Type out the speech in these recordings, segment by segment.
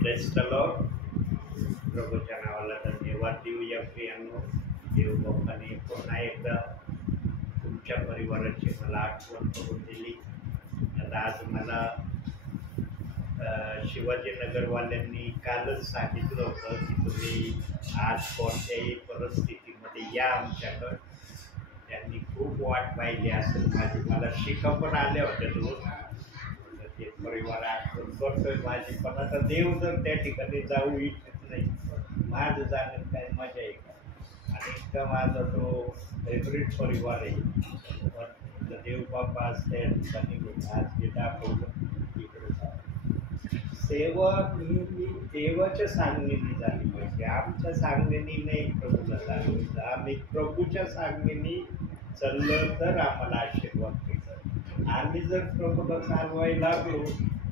Press the Lord. प्रभूच्या नावाला धन्यवाद देऊया प्रियांनो. देव बाप्पाने पुन्हा एकदा तुमच्या परिवाराची मला आठवण करून दिली. आता आज मला शिवाजीनगरवाल्यांनी कालच सांगितलं होतं की तुम्ही आज कोणत्याही परिस्थितीमध्ये या आमच्याकडं. त्यांनी खूप वाट पाहिली असेल माझी. मला शिका पण आल्या होत्या दोन. ते परिवार आठवण करतोय माझी. पण आता देव जर त्या ठिकाणी जाऊ इच्छित नाही, माझं जाण्यात काय मजा आहे का? आणि इतका माझा तो फेवरेट परिवार आहे. पण देव बाप्पा आज त्या ठिकाणी आज हे दाखवलं इकडे सेवा नेहमी देवाच्या सांगणीने झाली पाहिजे. आमच्या सांगणीने नाही प्रभूला चालवायचं. आम्ही प्रभूच्या सांगणीने चाललं तर आम्हाला आशीर्वाद मिळतात. आम्ही जर प्रभूला चालवायला लागलो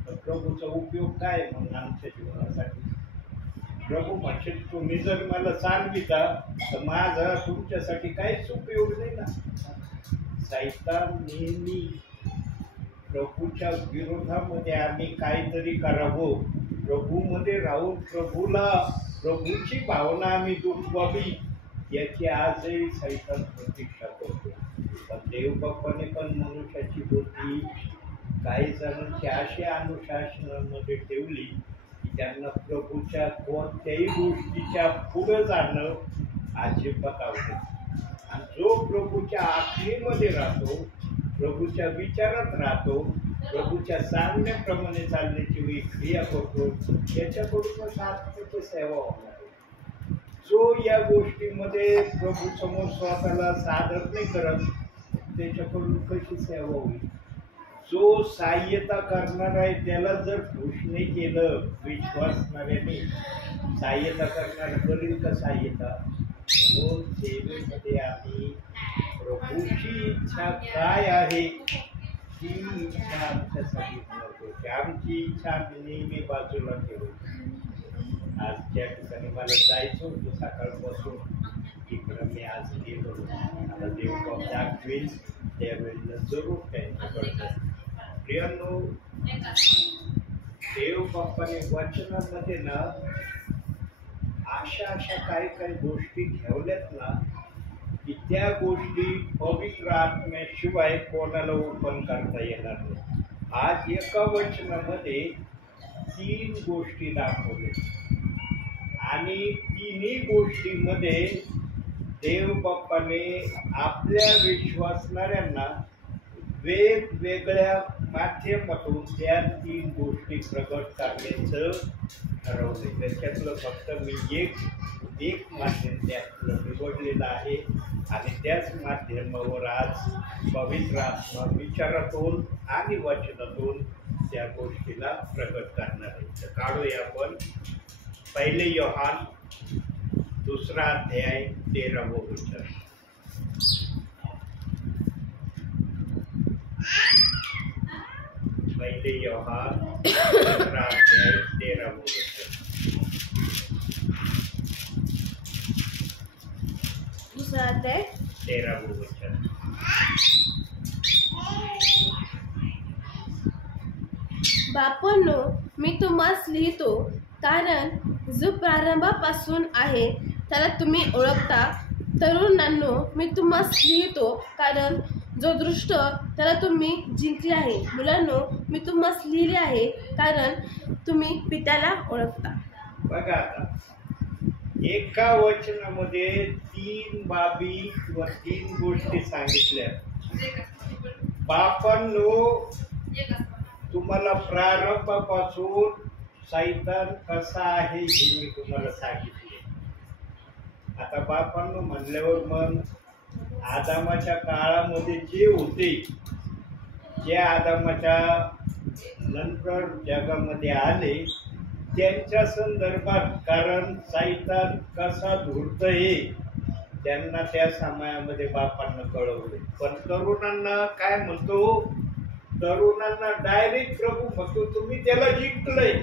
तर प्रभूचा उपयोग काय मग आमच्या जीवनासाठी? प्रभू म्हणशील तुम्ही जर मला चालविता तर माझा तुमच्यासाठी काहीच उपयोग नाही ना. सैतान नेहमी प्रभूच्या विरोधामध्ये आम्ही काहीतरी करावं, प्रभूमध्ये राहून प्रभूची भावना आम्ही दुखवावी याची आजही सैतान प्रतीक्षा करतो. पण देवबाप्पाने पण मनुष्याची बुद्धी काही जणांची अशी अनुशासनामध्ये ठेवली की त्यांना प्रभूच्या कोणत्याही गोष्टीच्या पुढं जाणं अजिबात आवडत. आणि जो प्रभूच्या आखणीमध्ये राहतो, प्रभूच्या विचारात राहतो, प्रभूच्या सांगण्याप्रमाणे चालण्याची क्रिया करतो, त्याच्याकडूनच आत्म्याची सेवा होणार. जो या गोष्टीमध्ये प्रभू समोर स्वतःला सादर नाही करत त्याच्याकडून कशी सेवा होईल? जो सहाय्यता करणार आहे त्याला जर खुश नाही केलं, विश्वासणाऱ्याने सहाय्यता करणार करील का सहाय्यता? म्हणून सेवेमध्ये आम्ही प्रभूची इच्छा काय आहे ती इच्छा आमच्यासाठी महत्वाची. आमची इच्छा आम्ही नेहमी बाजूला ठेवू. आज त्या ठिकाणी मला जायचं होतं सकाळपासून, तिकडं मी आज गेलो. आता देव दाखवेल त्यावेळेला जरूर त्यांच्याकडं. प्रियांनो, देव बाप्पाने वचनामध्ये ना अशा काही गोष्टी ठेवल्यात ना की त्या गोष्टी पवित्र आत्म्याशिवाय कोणाला ओपन करता येणार नाही. आज एका वचनामध्ये 3 गोष्टी दाखवल्या आणि तिन्ही गोष्टीमध्ये देव बाप्पाने आपल्या विश्वासणाऱ्यांना वेगवेगळ्या माध्यमातून त्या 3 गोष्टी प्रगट करण्याचं ठरवले. त्याच्यातलं फक्त मी एक माध्यम त्यातलं निवडलेलं आहे आणि त्याच माध्यमावर आज पवित्र आत्मा विचारातून आणि वचनातून त्या गोष्टीला प्रगट करणार आहे. तर काढूया आपण 1 योहान 2 अध्याय 13वं वचन. 1 योहान 2 अध्याय 13वं वचन. 2 अध्याय 13वं वचन. बापांनो, मी तुम्हास लिहितो कारण जो प्रारंभापासून आहे त्याला तुम्ही ओळखता. तरुणांनो, मी तुम्हास लिहितो कारण जो दृष्ट त्याला तुम्ही जिंकले आहे. मुलांनो, मी तुम्हास लिहिले आहे कारण तुम्ही पित्याला ओळखता. बघा आता एका वचनामध्ये 3 बाबी किंवा 3 गोष्टी सांगितल्या. बापांनो, तुम्हाला प्रारंभापासून सैतान कसा आहे हे मी तुम्हाला सांगितले. आता बापांनो म्हणल्यावर मग आदामाच्या काळामध्ये जे होते, जे आदामाच्या नंतर जगामध्ये आले त्यांच्या संदर्भात, कारण सैतान कसा धूर्त हे त्यांना त्या समयामध्ये बापांना कळवले. पण तरुणांना काय म्हणतो? तरुणांना डायरेक्ट प्रभू म्हणतो तुम्ही त्याला जिंकलंय.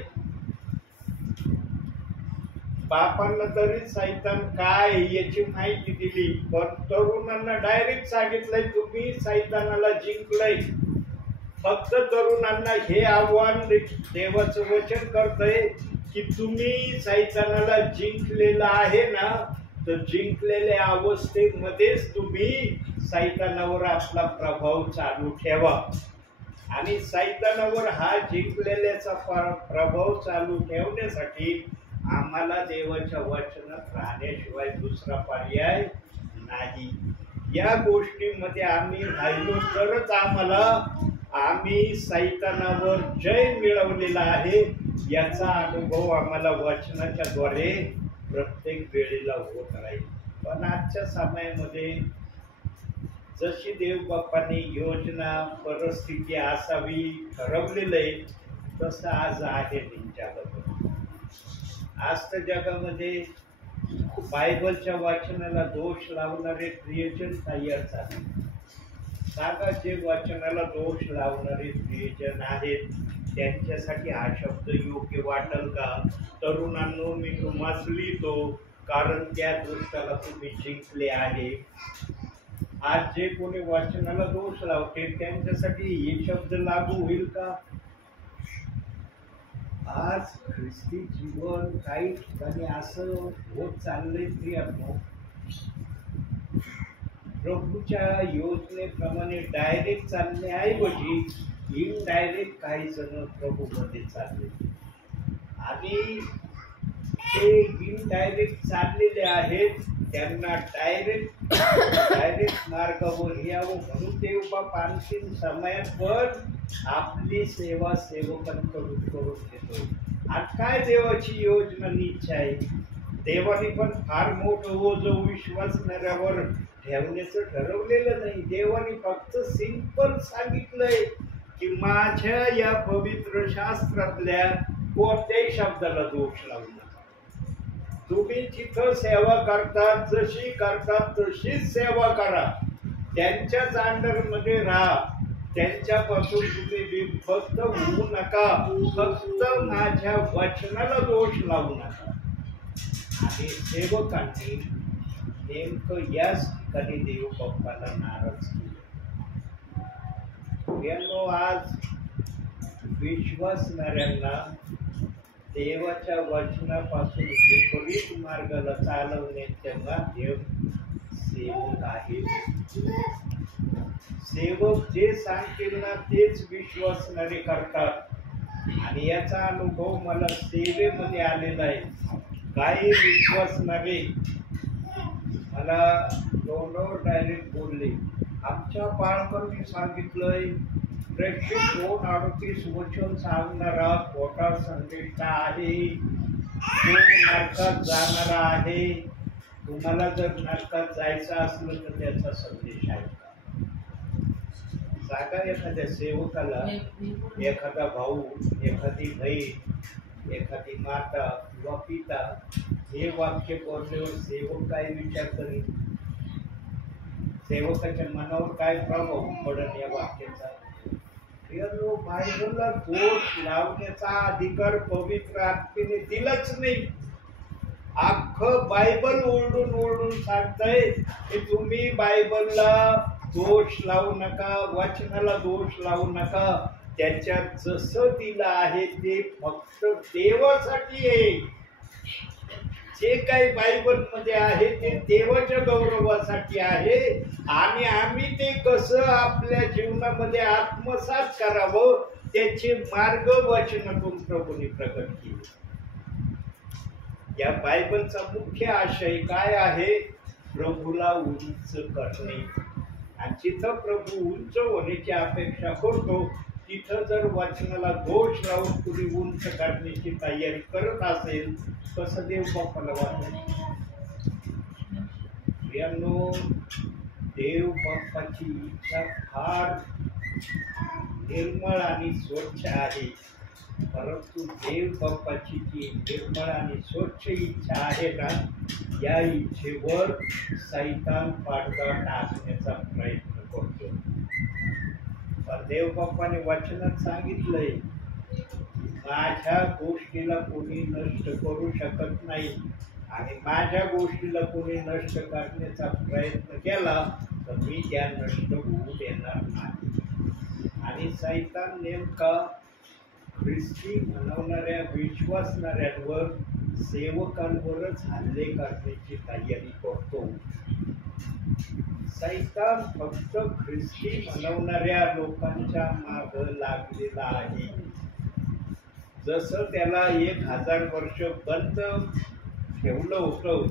बापांना तरी सैतान काय याची माहिती दिली, पण तरुणांना डायरेक्ट सांगितलंय तुम्ही सैतानाला जिंकलंय. फक्त तरुणांना हे आव्हान देवाचं वचन करतंय की तुम्ही सैतानाला जिंकलेला आहे ना, तर जिंकलेल्या अवस्थेमध्येच तुम्ही सैतानावर आपला प्रभाव चालू ठेवा. आणि सैतानावर हा जिंकलेल्याचा प्रभाव चालू ठेवण्यासाठी आम्हाला देवाच्या वचनात राहण्याशिवाय दुसरा पर्याय नाही. या गोष्टीमध्ये आम्ही राहिलो तरच आम्ही सैतानावर जय मिळवलेला आहे याचा अनुभव आम्हाला वचनाच्या द्वारे प्रत्येक वेळेला होत राहील. पण आजच्या समयामध्ये जशी देव बाप्पाने योजना परिस्थिती असावी ठरवलेलं आहे तसं आज आहे जगामध्ये. आज तर जगामध्ये बायबलच्या वाचनाला दोष लावणारे प्रियजन तयार झाले. सांगा, जे वाचनाला दोष लावणारे प्रियजन आहेत त्यांच्यासाठी हा शब्द योग्य वाटेल का? तरुणांनो, मी तुम्हास लिहितो कारण त्या दृष्टाला तुम्ही जिंकले आहे. आज जे कोणी वाचनाला दोष लावते त्यांच्यासाठी हे शब्द लागू होईल का? आज ख्रिस्ती जीवन काही ठिकाणी असं होत चाललंय प्रियांनो, प्रभूच्या योजनेप्रमाणे डायरेक्ट चालण्याऐवजी इनडायरेक्ट काही जण प्रभूमध्ये चालले आणि ते इनडायरेक्ट चाललेले आहेत. त्यांना डायरेक्ट मार्गावर यावं म्हणून देव बाप आणखीन समयात पण आपली सेवा सेवकांकडून करून घेतो. आज काय देवाची योजना आणि इच्छा आहे? देवाने पण फार मोठं ओझं विश्वासणाऱ्यावर ठेवण्याचं ठरवलेलं नाही. देवाने फक्त सिंपल सांगितलंय की माझ्या या पवित्र शास्त्रातल्या कोणत्याही शब्दाला दोष लावू नका. तुम्ही जिथं सेवा करतात, जशी करतात तशीच सेवा करा. त्यांच्याच अंडरमध्ये राहा. त्यांच्यापासून तुम्ही विभक्त होऊ नका. फक्त माझ्या वचनाला दोष लावू नका. आणि सेवकांनी नेमकं याच ठिकाणी देव बाप्पाला नाराज केलं. आज विश्वासणाऱ्यांना देवाच्या वचनापासून विपरीत मार्गाला चालवण्याचे माध्यम सेवक आहे. सेवक जे सांगतील ना तेच विश्वासणारे करतात आणि याचा अनुभव मला सेवेमध्ये आलेला आहे. काही विश्वासणारे मला तोंडावर डायरेक्ट बोलले, आमच्या बाळकांनी सांगितलंय प्रेक्षक 2:38 वचन सांगणारा खोटा संदेष्टा आहे, तो नरकात जाणारा आहे. तुम्हाला जर नरकात जायचं असलं तर त्याचा संदेश आहे का? सांगा एखाद्या सेवकाला, एखादा भाऊ, एखादी बहीण, एखादी माता किंवा पिता हे वाक्य बोलल्यावर सेवक काय विचार करेल? सेवकाच्या मनावर काय प्रभाव पडेल या वाक्याचा? बायबलला दोष लावण्याचा अधिकार पवित्र आत्म्याने दिलाच नाही. अख्खं बायबल ओरडून सांगतंय की तुम्ही बायबलला दोष लावू नका, वचनाला दोष लावू नका. त्याच्यात जसं दिलं आहे ते फक्त देवासाठी आहे. जे काही बायबल मध्ये आहे ते देवाच्या गौरवासाठी आहे आणि आम्ही ते कसं आपल्या जीवनामध्ये आत्मसात करावं त्याचे मार्ग वचनातून प्रभूने प्रकट केले. या बायबलचा मुख्य आशय काय आहे? प्रभूला उंच करणे. आणि जिथं प्रभू उंच होण्याची अपेक्षा करतो तिथं जर वचनाला दोष लावून कुणी उंच करण्याची तयारी करत असेल कसं देव बाप्पाला वाटेल? देव बाप्पाची इच्छा फार निर्मळ आणि स्वच्छ आहे. परंतु देव बाप्पाची जी निर्मळ आणि स्वच्छ इच्छा आहे ना, या इच्छेवर सैतान पाडगा टाकण्याचा प्रयत्न करतो. पण देव बाप्पाने वचनात सांगितलंय माझ्या गोष्टीला कोणी नष्ट करू शकत नाही आणि माझ्या गोष्टीला कोणी नष्ट करण्याचा प्रयत्न केला तर मी त्या नष्ट होऊ देणार नाही. आणि सैतान नेमका ख्रिस्ती म्हणवणाऱ्या विश्वासणाऱ्यांवर सेवकांवरच हल्ले करण्याची तयारी करतो. सैतान फक्त ख्रिस्ती म्हणवणाऱ्या लोकांच्या माग लागलेला आहे. जसं त्याला 1000 वर्ष बंद ठेवलं होतं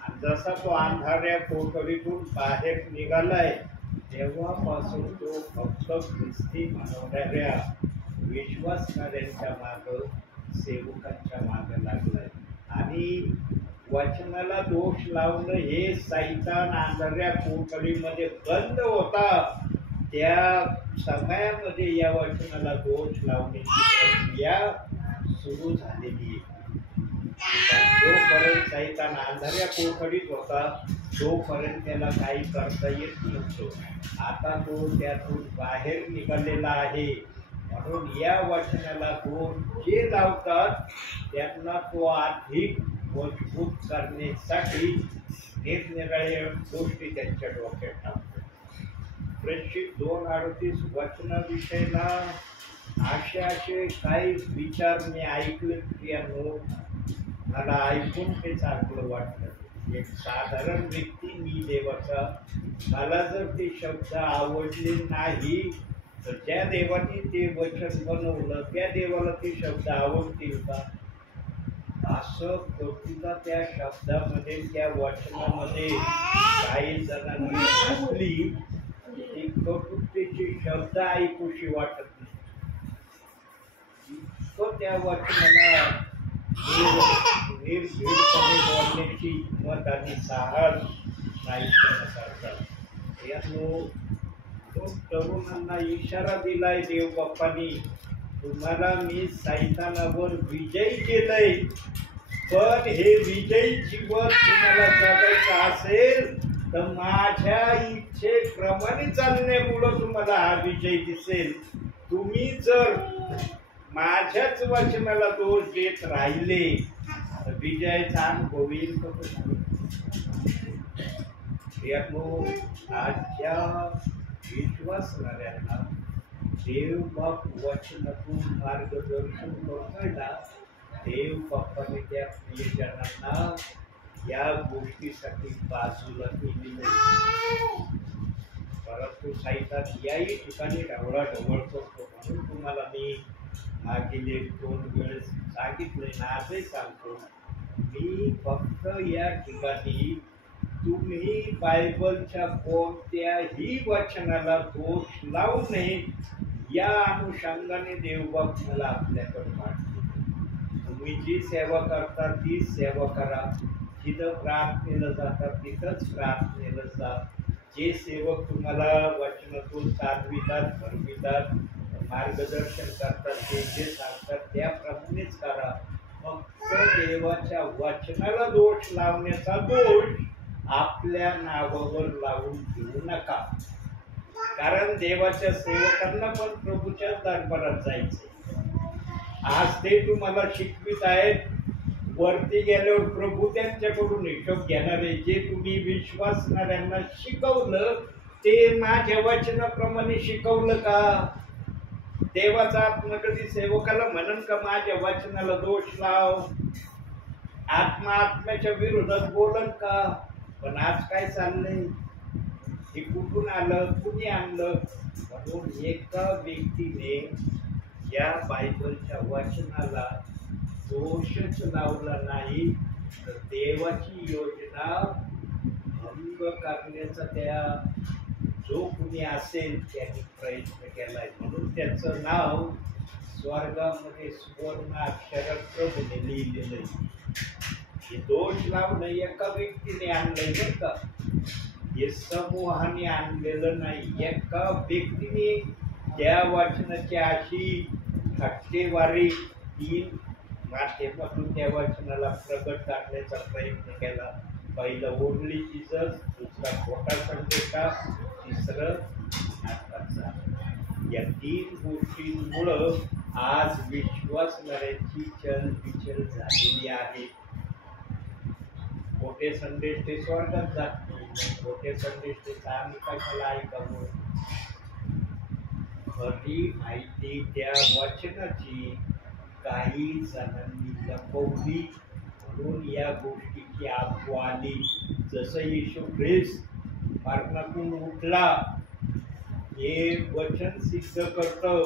आणि जसा तो अंधाऱ्या कोठडीतून बाहेर निघालाय तेव्हापासून तो फक्त ख्रिस्ती म्हणवणाऱ्या विश्वासणाऱ्यांच्या माग सेवकांच्या माग लागलाय. आणि वचनाला दोष लावणं हे सैतान अंधाऱ्या कोठडीमध्ये बंद होता त्या समयामध्ये या वचनाला दोष लावण्याची प्रक्रिया सुरू झालेली आहे. जोपर्यंत सैतान अंधाऱ्या कोठडीत होता तोपर्यंत त्याला काही करता येत नव्हतं. आता तो त्यातून बाहेर निघालेला आहे. म्हणून या वचनाला दोष जे लावतात त्यांना तो अधिक मजबूत करण्यासाठी निरनिराळ्या गोष्टी त्यांच्या डोक्यात टाकतो. प्रेषित 2:38 वचनाविषयीला असे काही विचार मी ऐकले की मला ऐकून ते चांगलं वाटलं. एक साधारण व्यक्ती मी देवाचा, मला जर ते शब्द आवडले नाही तर ज्या देवाने ते वचन बनवलं त्या देवाला ते शब्द आवडतील का? असं कटुता त्या शब्दामध्ये त्या वचनामध्ये काही जणांनी असली ती कटुतेचे शब्द ऐकूशी वाटत नाही. तो त्या वचनाला निर्भीडपणे बोलण्याची हिंमत आणि साहस नाही करतात. यातून दोन तरुणांना इशारा दिलाय देव बाप्पानी, तुम्हाला मी सैतानावर विजयी केलंय, पण हे विजयी जीवन तुम्हाला जगायचं असेल तर माझ्या इच्छेप्रमाणे चालण्यामुळं तुम्हाला हा विजय दिसेल. तुम्ही जर माझ्याच वचनाला दोष देत राहिले तर विजयाचा अनुभव येईल. आजच्या विश्वासणाऱ्यांना देव बाप वचनातून मार्गदर्शन करतोय ना, देव बाप्पाने त्या प्रियजनांना या गोष्टीसाठी बाजूला केली नाही. परंतु सैतान याही ठिकाणी ढवळाढवळ करतो. म्हणून तुम्हाला मी मागील 1-2 वेळेस सांगितलंय ना, आजही सांगतो, मी फक्त या ठिकाणी तुम्ही बायबलच्या कोणत्याही वचनाला दोष लावू नये या अनुषंगाने देवबाप मला आपल्याकडे पाठवतो. तुम्ही जी सेवा करता तीच सेवा करा. जिथं प्रार्थनेला जातात तिथंच प्रार्थनेला जा. जे सेवक तुम्हाला वचनातून चालवितात, भरवितात, मार्गदर्शन करतात, ते जे सांगतात त्याप्रमाणेच करा. फक्त देवाच्या वचनाला दोष लावण्याचा दोष आपल्या नावावर लावून घेऊ नका. कारण देवाच्या सेवकांना पण प्रभूच्या दरबारात जायचे. आज ते तुम्हाला शिकवित आहेत, वरती गेल्यावर प्रभू त्यांच्याकडून हिशोब घेणार आहे. जे तुम्ही विश्वासणाऱ्यांना शिकवलं ते माझ्या वचनाप्रमाणे शिकवलं का? देवाचा आत्मा कधी सेवकाला म्हणन का माझ्या वचनाला दोष लाव? आत्मा आत्म्याच्या विरोधात बोलन का? पण आज काय चाललंय? हे कुठून आलं, कुणी आणलं? म्हणून एका व्यक्तीने या बायबलच्या वचनाला दोषच लावला नाही तर देवाची योजना भंग करण्याचा त्या जो कुणी असेल त्यांनी प्रयत्न केलाय. म्हणून त्याचं नाव स्वर्गामध्ये सुवर्ण अक्षरात प्रभूने लिहिलेलं आहे. हे दोष लावणं एका व्यक्तीने आणलंय बरं का, हे समूहाने आणलेलं नाही. एका व्यक्तीने त्या वचनाची अशी ठट्टेवारी 3 माध्यमातून त्या वचनाला प्रगट करण्याचा प्रयत्न केला. पहिलं ओनली जीसस, दुसरा खोटा संदेशा, तिसरं नाटकाचा. या 3 गोष्टींमुळं आज विश्वासणाऱ्यांची चलबिचल झालेली आहे. खोटे संदेश ते स्वर्गात जात नाही. खोटे संदेश ते आम्ही कशाला ऐकावं? खरी माहिती त्या वचनाची काही जणांनी लपवली, म्हणून या गोष्टीची अफवा आली. जसं येशू ख्रिस्त मरणातून उठला हे वचन सिद्ध करतं,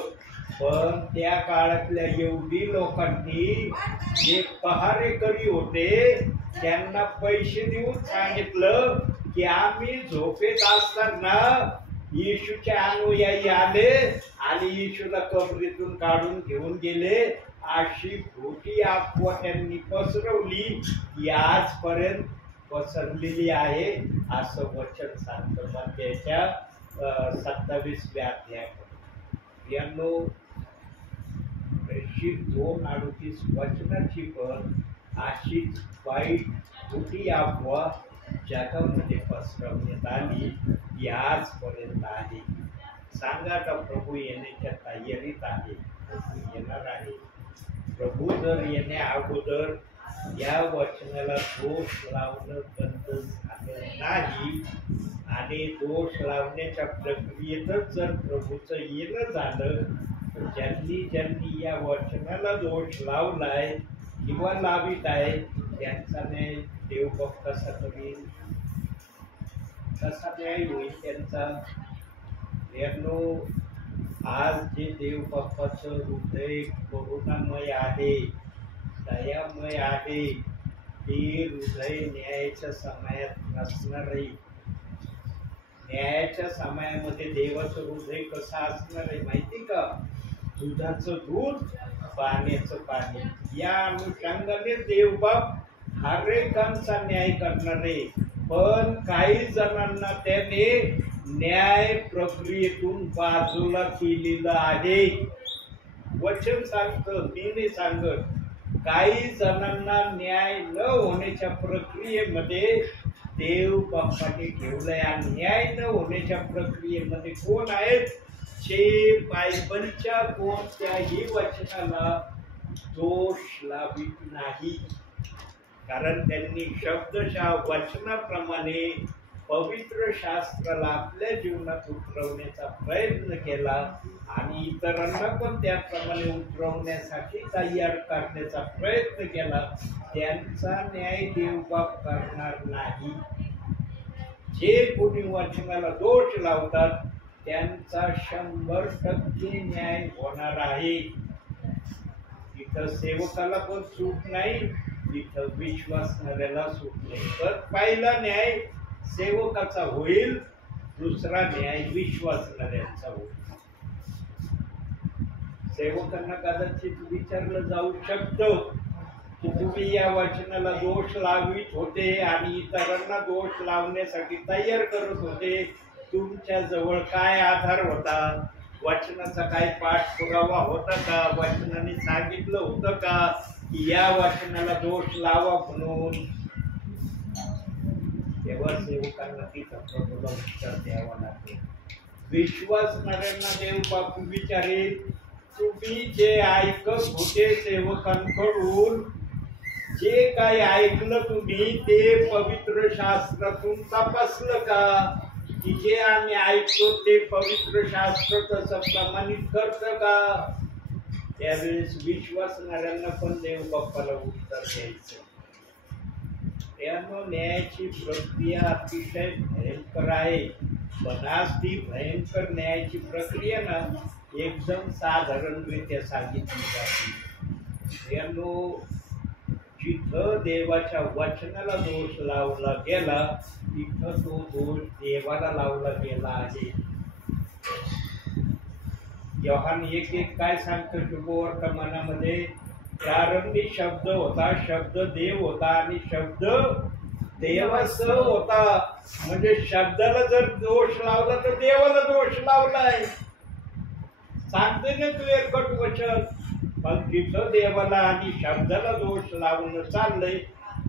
पण त्या काळातल्या एवढी लोकांनी जे पहारेकरी होते त्यांना पैसे देऊन सांगितलं की आम्ही झोपेत असताना येशूचे अनुयायी आले आणि येशूला कबरीतून काढून घेऊन गेले. अशी खोटी अफवा त्यांनी पसरवली की आजपर्यंत पसरलेली आहे, असं वचन सांगतं त्याच्या 27व्या अध्यायामध्ये. यांनो, प्रेषित 2:38 वचनाची पण अशीच वाईट खोटी अफवा जगामध्ये पसरवण्यात आली की आजपर्यंत आहे. सांगा का प्रभू येण्याच्या तयारीत आहे, प्रभू येणार आहे. प्रभू जर येण्या अगोदर या वचनाला दोष लावणं बंद झालं नाही आणि दोष लावण्याच्या प्रक्रियेतच जर प्रभूचं येणं झालं तर ज्यांनी ज्यांनी या वचनाला दोष लावलाय किंवा लावित आहे त्यांचा न्याय देवबाप कसा करील, कसा न्याय होईल त्यांचा. यांनो, आज जे देवबापाचं हृदय करुणामय आहे, दयामय आहे, ते हृदय न्यायाच्या समयात नसणार आहे. न्यायाच्या समयामध्ये देवाचं हृदय कसं असणार आहे माहिती का? दुधाचं दूध, पाण्याचं पाणी. या अनुषंगाने देवबाप हर एकांचा न्याय करणार आहे. पण काही जणांना त्याने न्याय प्रक्रियेतून बाजूला केलेलं आहे. वचन सांगतं, मी नाही सांगत. काही जणांना न्याय न होण्याच्या प्रक्रियेमध्ये देव बाप्पाने ठेवलंय. आणि न्याय न होण्याच्या प्रक्रियेमध्ये कोण आहेत? जे बायबलच्या कोणत्याही वचनाला दोष लावित नाही, कारण त्यांनी शब्दशः वचनाप्रमाणे पवित्र शास्त्राला आपल्या जीवनात उतरवण्याचा प्रयत्न केला आणि इतरांना पण त्याप्रमाणे उतरवण्यासाठी तयार करण्याचा प्रयत्न केला. त्यांचा न्याय देवबाप करणार नाही. जे कोणी वचनाला दोष लावतात त्यांचा 100% न्याय होणार आहे. तिथं सेवकाला पण सूट नाही, तिथं विश्वासणाऱ्याला सूट नाही. तर पहिला न्याय सेवकाचा होईल, दुसरा न्याय विश्वासणाऱ्यांचा होईल. सेवकांना कदाचित विचारलं जाऊ शकतं की तुम्ही या वचनाला दोष लावित होते आणि इतरांना दोष लावण्यासाठी तयार करत होते, तुमच्या जवळ काय आधार होता? वचनाचा काय पाठपुरावा होता का? वचनाने सांगितलं होतं का की या वचनाला दोष लावा म्हणून? तेव्हा सेवकांना तिथं प्रभूला उत्तर द्यावं लागेल. विश्वासणाऱ्यांना देव बापू विचारेल, तुम्ही जे ऐकत होते सेवकांकडून, जे काही ऐकलं तुम्ही ते पवित्र शास्त्रातून तपासलं का? की जे आम्ही ऐकतो ते पवित्र शास्त्र तसं प्रमाणित करतं का? त्यावेळेस विश्वासणाऱ्यांना पण देव बाप्पाला उत्तर द्यायचं. त्यामुळे न्यायाची प्रक्रिया अतिशय भयंकर आहे. पण आज ती भयंकर न्यायाची प्रक्रिया ना एकदम साधारणरित्या सांगितली जाते. यानो, जिथं देवाच्या वचनाला दोष लावला गेला तिथं तो दोष देवाला लावला गेला आहे. योहान 1:1 काय सांगतं शुभवर्तमानामध्ये? प्रारंभी शब्द होता, शब्द देव होता आणि शब्द देवासह होता. म्हणजे शब्दाला जर दोष लावला तर देवाला दोष लावलाय. सांगते ना तू एकट वचन. मग जिथं देवाला आणि शब्दाला दोष लावणं चाललंय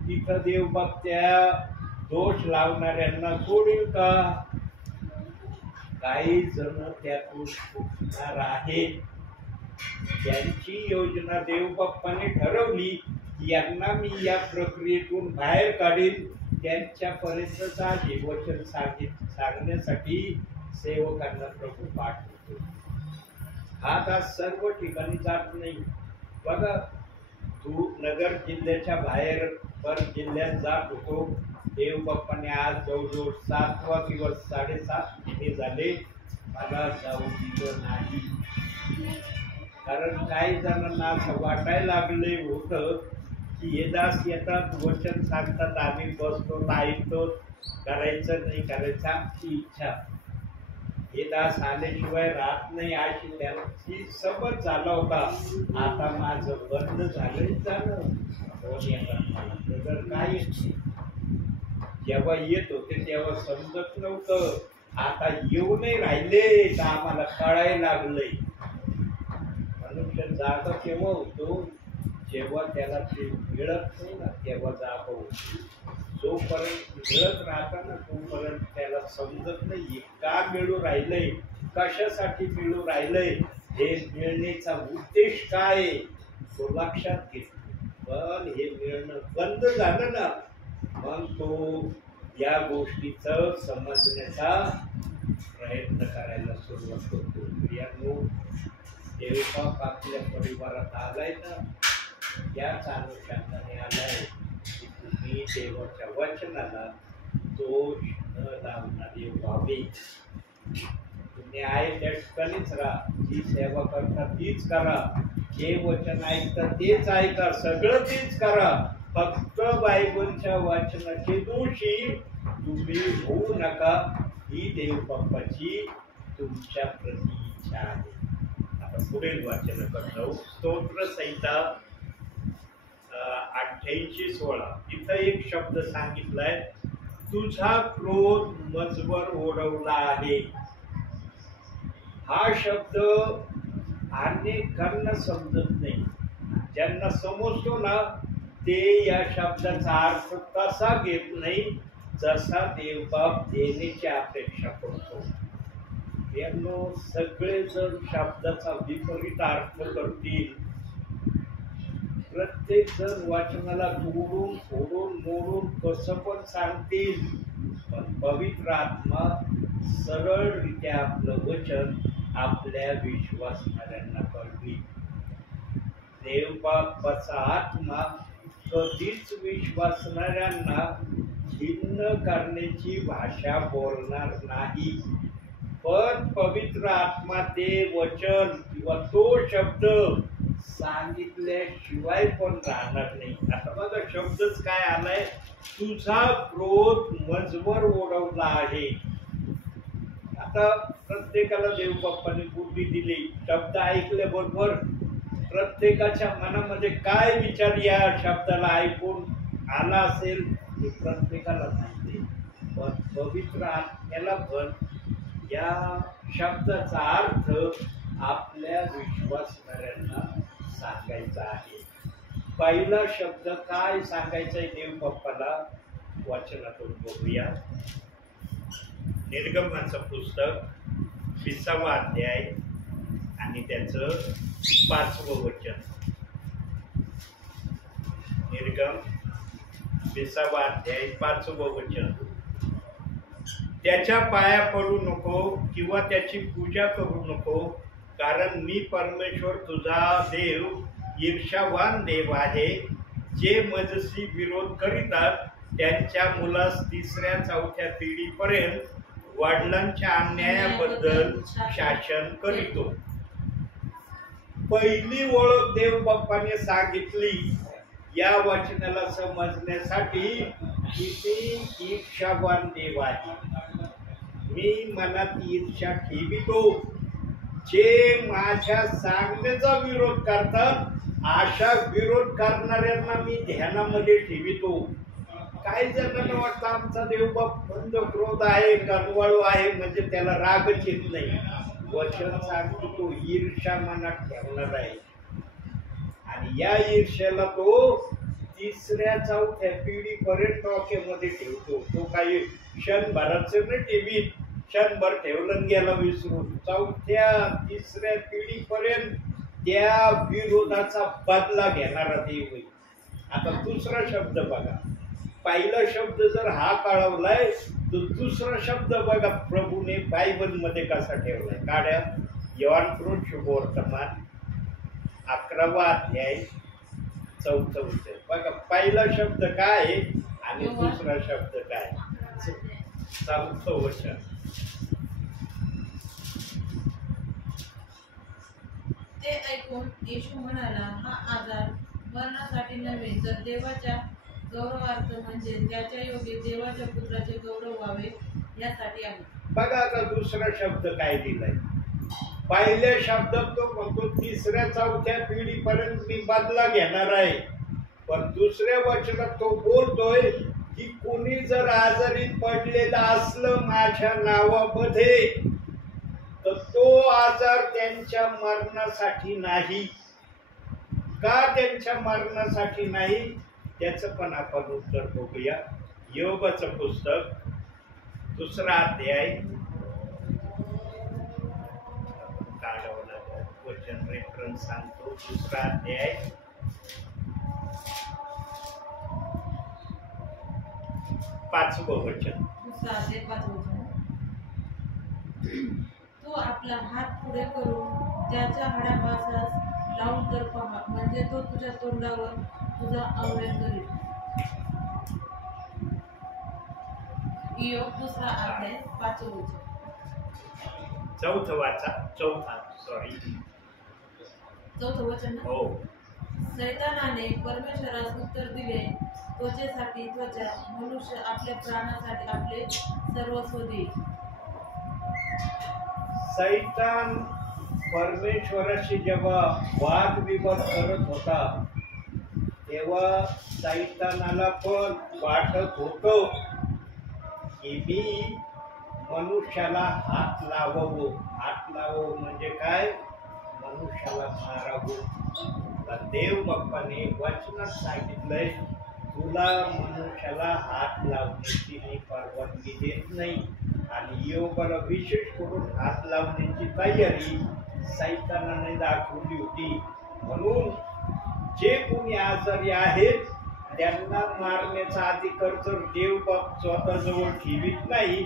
तिथं देव बाप त्या दोष लावणाऱ्यांना सोडील का? काही जण त्यातून सुटणार आहेत. त्यांची योजना देवबाप्पाने ठरवली, यांना मी या प्रक्रियेतून बाहेर काढीन. त्यांच्यापर्यंतच हे वचन सांगण्यासाठी सेवकांना प्रभू पाठवतो. हा दास सर्व ठिकाणी जात नाही. बघा, तू नगर जिल्ह्याच्या बाहेर पर जिल्ह्यात जात होतो, देव बाप्पाने आज जवळजवळ 7वा दिवस 7.5 महिने झाले मला जाऊ दिलं नाही. कारण काही जणांना असं वाटायला लागले होतं की हे दास येतात, वचन सांगतात, आम्ही बसतो ऐकतो, करायचं नाही करायचं आमची इच्छा. हे दास आल्याशिवाय राहत नाही अशी त्यांची समज झाला होता. आता माझं बंद झालंय झालं. काय जेव्हा येत होते तेव्हा समजत नव्हतं, आता येऊ नाही राहिले तर आम्हाला कळायला लागलंय. मनुष्य जागा केव्हा होतो, जेव्हा त्याला ते मिळत नाही ना तेव्हा जागा होतो. जोपर्यंत मिळत राहता ना तोपर्यंत त्याला समजत नाही का मिळू राहिलंय, कशासाठी मिळू राहिलंय, हे मिळण्याचा उद्देश काय तो लक्षात घेतो. पण हे मिळणं बंद झालं ना मग तो या गोष्टीचं समजण्याचा प्रयत्न करायला सुरुवात करतो. प्रियांनो, देवबाप आपल्या परिवारात आलाय ना, याच अनुषंगाने आलाय की तुम्ही देवाच्या वचनाला दोष न लावणारे व्हावे. तुम्ही आहे त्या ठिकाणीच राहा, जी सेवा करता तीच करा, जे वचन ऐकता तेच ऐका, सगळं तेच करा. फक्त बायबलच्या वाचनाचे दोषी तुम्ही होऊ नका, ही देवबाप्पाची तुमच्या प्रती इच्छा आहे. आता पुढील वाचन करतो. स्तोत्र संहिता 88:16. तिथं एक शब्द सांगितलाय, तुझा क्रोध मजवर ओढवला आहे. हा शब्द अनेकांना समजत नाही. ज्यांना समजतो ना ते या शब्दाचा अर्थ तसा घेत नाही जसा देवबाप देण्याची अपेक्षा करतो. यांनो, सगळे जण शब्दाचा विपरीत अर्थ करतील. प्रत्येक जण वाचनाला तोडून फोडून मोडून कसं पण सांगतील. पण पवित्र आत्मा सरळरित्या आपलं वचन आपल्या विश्वासणाऱ्यांना कळवी. देवबापाचा आत्मा कधीच विश्वासणाऱ्यांना भिन्न करण्याची भाषा बोलणार नाही. पण पवित्र आत्मा ते वचन किंवा तो शब्द सांगितल्याशिवाय पण राहणार नाही. आता बघा, शब्दच काय आलाय, तुझा क्रोध मजवर ओढवला आहे. आता प्रत्येकाला देवबाप्पाने बुद्धी दिली. शब्द ऐकल्याबरोबर प्रत्येकाच्या मनामध्ये काय विचार या शब्दाला ऐकून आला असेल हे प्रत्येकाला माहिती. पण पवित्र आत्म्याला पण या शब्दाचा अर्थ आपल्या विश्वासणाऱ्यांना सांगायचा आहे. पहिला शब्द काय सांगायचा आहे देवबाप्पाला, वाचनातून बघूया. निर्गमाचं पुस्तक 20वा अध्याय आणि त्याचं 5वं वचन. निर्गम 20वा अध्याय 5वं वचन. त्याच्या पाया पडू नको किंवा त्याची पूजा करू नको, कारण मी परमेश्वर तुझा देव ईर्ष्यावान देव आहे. जे मजसी विरोध करीतात त्यांच्या मुलास 3ऱ्या 4थ्या पिढीपर्यंत वडिलांच्या अन्यायाबद्दल शासन करीतो. पहिली ओळख देवबाप्पाने सांगितली या वचनाला समजण्यासाठी, किती ईर्ष्यावान देव आहे. मी मनात ईर्ष्या ठेवितो. जे माझ्या सांगण्याचा विरोध करतात अशा विरोध करणाऱ्यांना मी ध्यानामध्ये ठेवितो. काही जणांना वाटतं आमचा देवबाप बंद क्रोध आहे, कनवाळू आहे, म्हणजे त्याला रागच येत नाही. वचन सांगतो तो ईर्ष्या मनात ठेवणार आहे आणि या ईर्ष्याला तो 3ऱ्या 4थ्या पिढीपर्यंत डोक्यामध्ये ठेवतो. तो काही क्षणभराचं नाही ठेवीत, क्षणभर ठेवलं गेला विसरून. 4थ्या 3ऱ्या पिढीपर्यंत त्या विरोधाचा बदला घेणारा देव होईल. आता दुसरा शब्द बघा. पहिला शब्द जर हा कळवलाय तर दुसरा शब्द बघा प्रभूने बायबल मध्ये कसा ठेवलाय. काढ्या यॉहन शुभवर्तमान 11वा अध्याय 4थं वचन. बघा पहिला शब्द काय आहे आणि दुसरा शब्द काय. 4थं वचन. ते ऐकून येशू म्हणाला, हा आजार मरणासाठी नव्हे तर देवाच्या गौरवार्थ म्हणजे त्याच्या योगी देवाच्या पुत्राचे गौरव व्हावे यासाठी आहे. बघा आता दुसरा शब्द काय दिलाय. पहिल्या शब्दात तो म्हणतो 3ऱ्या-4थ्या पिढीपर्यंत मी बदला घेणार आहे. पण दुसऱ्या वचनात तो बोलतोय की कोणी जर आजारी पडलेला असलं माझ्या नावामध्ये तर तो आजार त्यांच्या मरणासाठी नाही. का त्यांच्या मरणासाठी नाही त्याचं पण आपण उत्तर बघूया. योबाचं पुस्तक 2रा अध्याय वचन रेफरन्स सांगतो. 2रा अध्याय 5वं वचन. 2 अध्याय 5 वचन. तू आपला हात पुढे करून त्याच्या हाडामासास लावून तर पहा, म्हणजे तो तुझ्या तोंडावर तुझा अवयव करेल. इयोब 2रा अध्याय 5 वचन. 4थं वाचा. 4थं वचन ना? हो. सैतानाने परमेश्वरास उत्तर दिले, त्वचेसाठी त्वचा, मनुष्य आपल्या प्राणासाठी आपले सर्वस्व देईल. सैतान परमेश्वराशी जेव्हा वादविवाद करत होता तेव्हा सैतानाला पण वाटत होतं की मी मनुष्याला हात लावावं. हात लावावं म्हणजे काय, मनुष्याला मारावं. तर देव बाप्पाने वचनात सांगितलंय तुला मनुष्याला हात लावण्याची मी परवानगी देत नाही. आणि योबाला विशेष करून हात लावण्याची तयारी सैतानाने दाखवली होती. म्हणून जे कोणी आजारी आहेत त्यांना मारण्याचा अधिकार जर देव बाप स्वतःजवळ ठेवीत नाही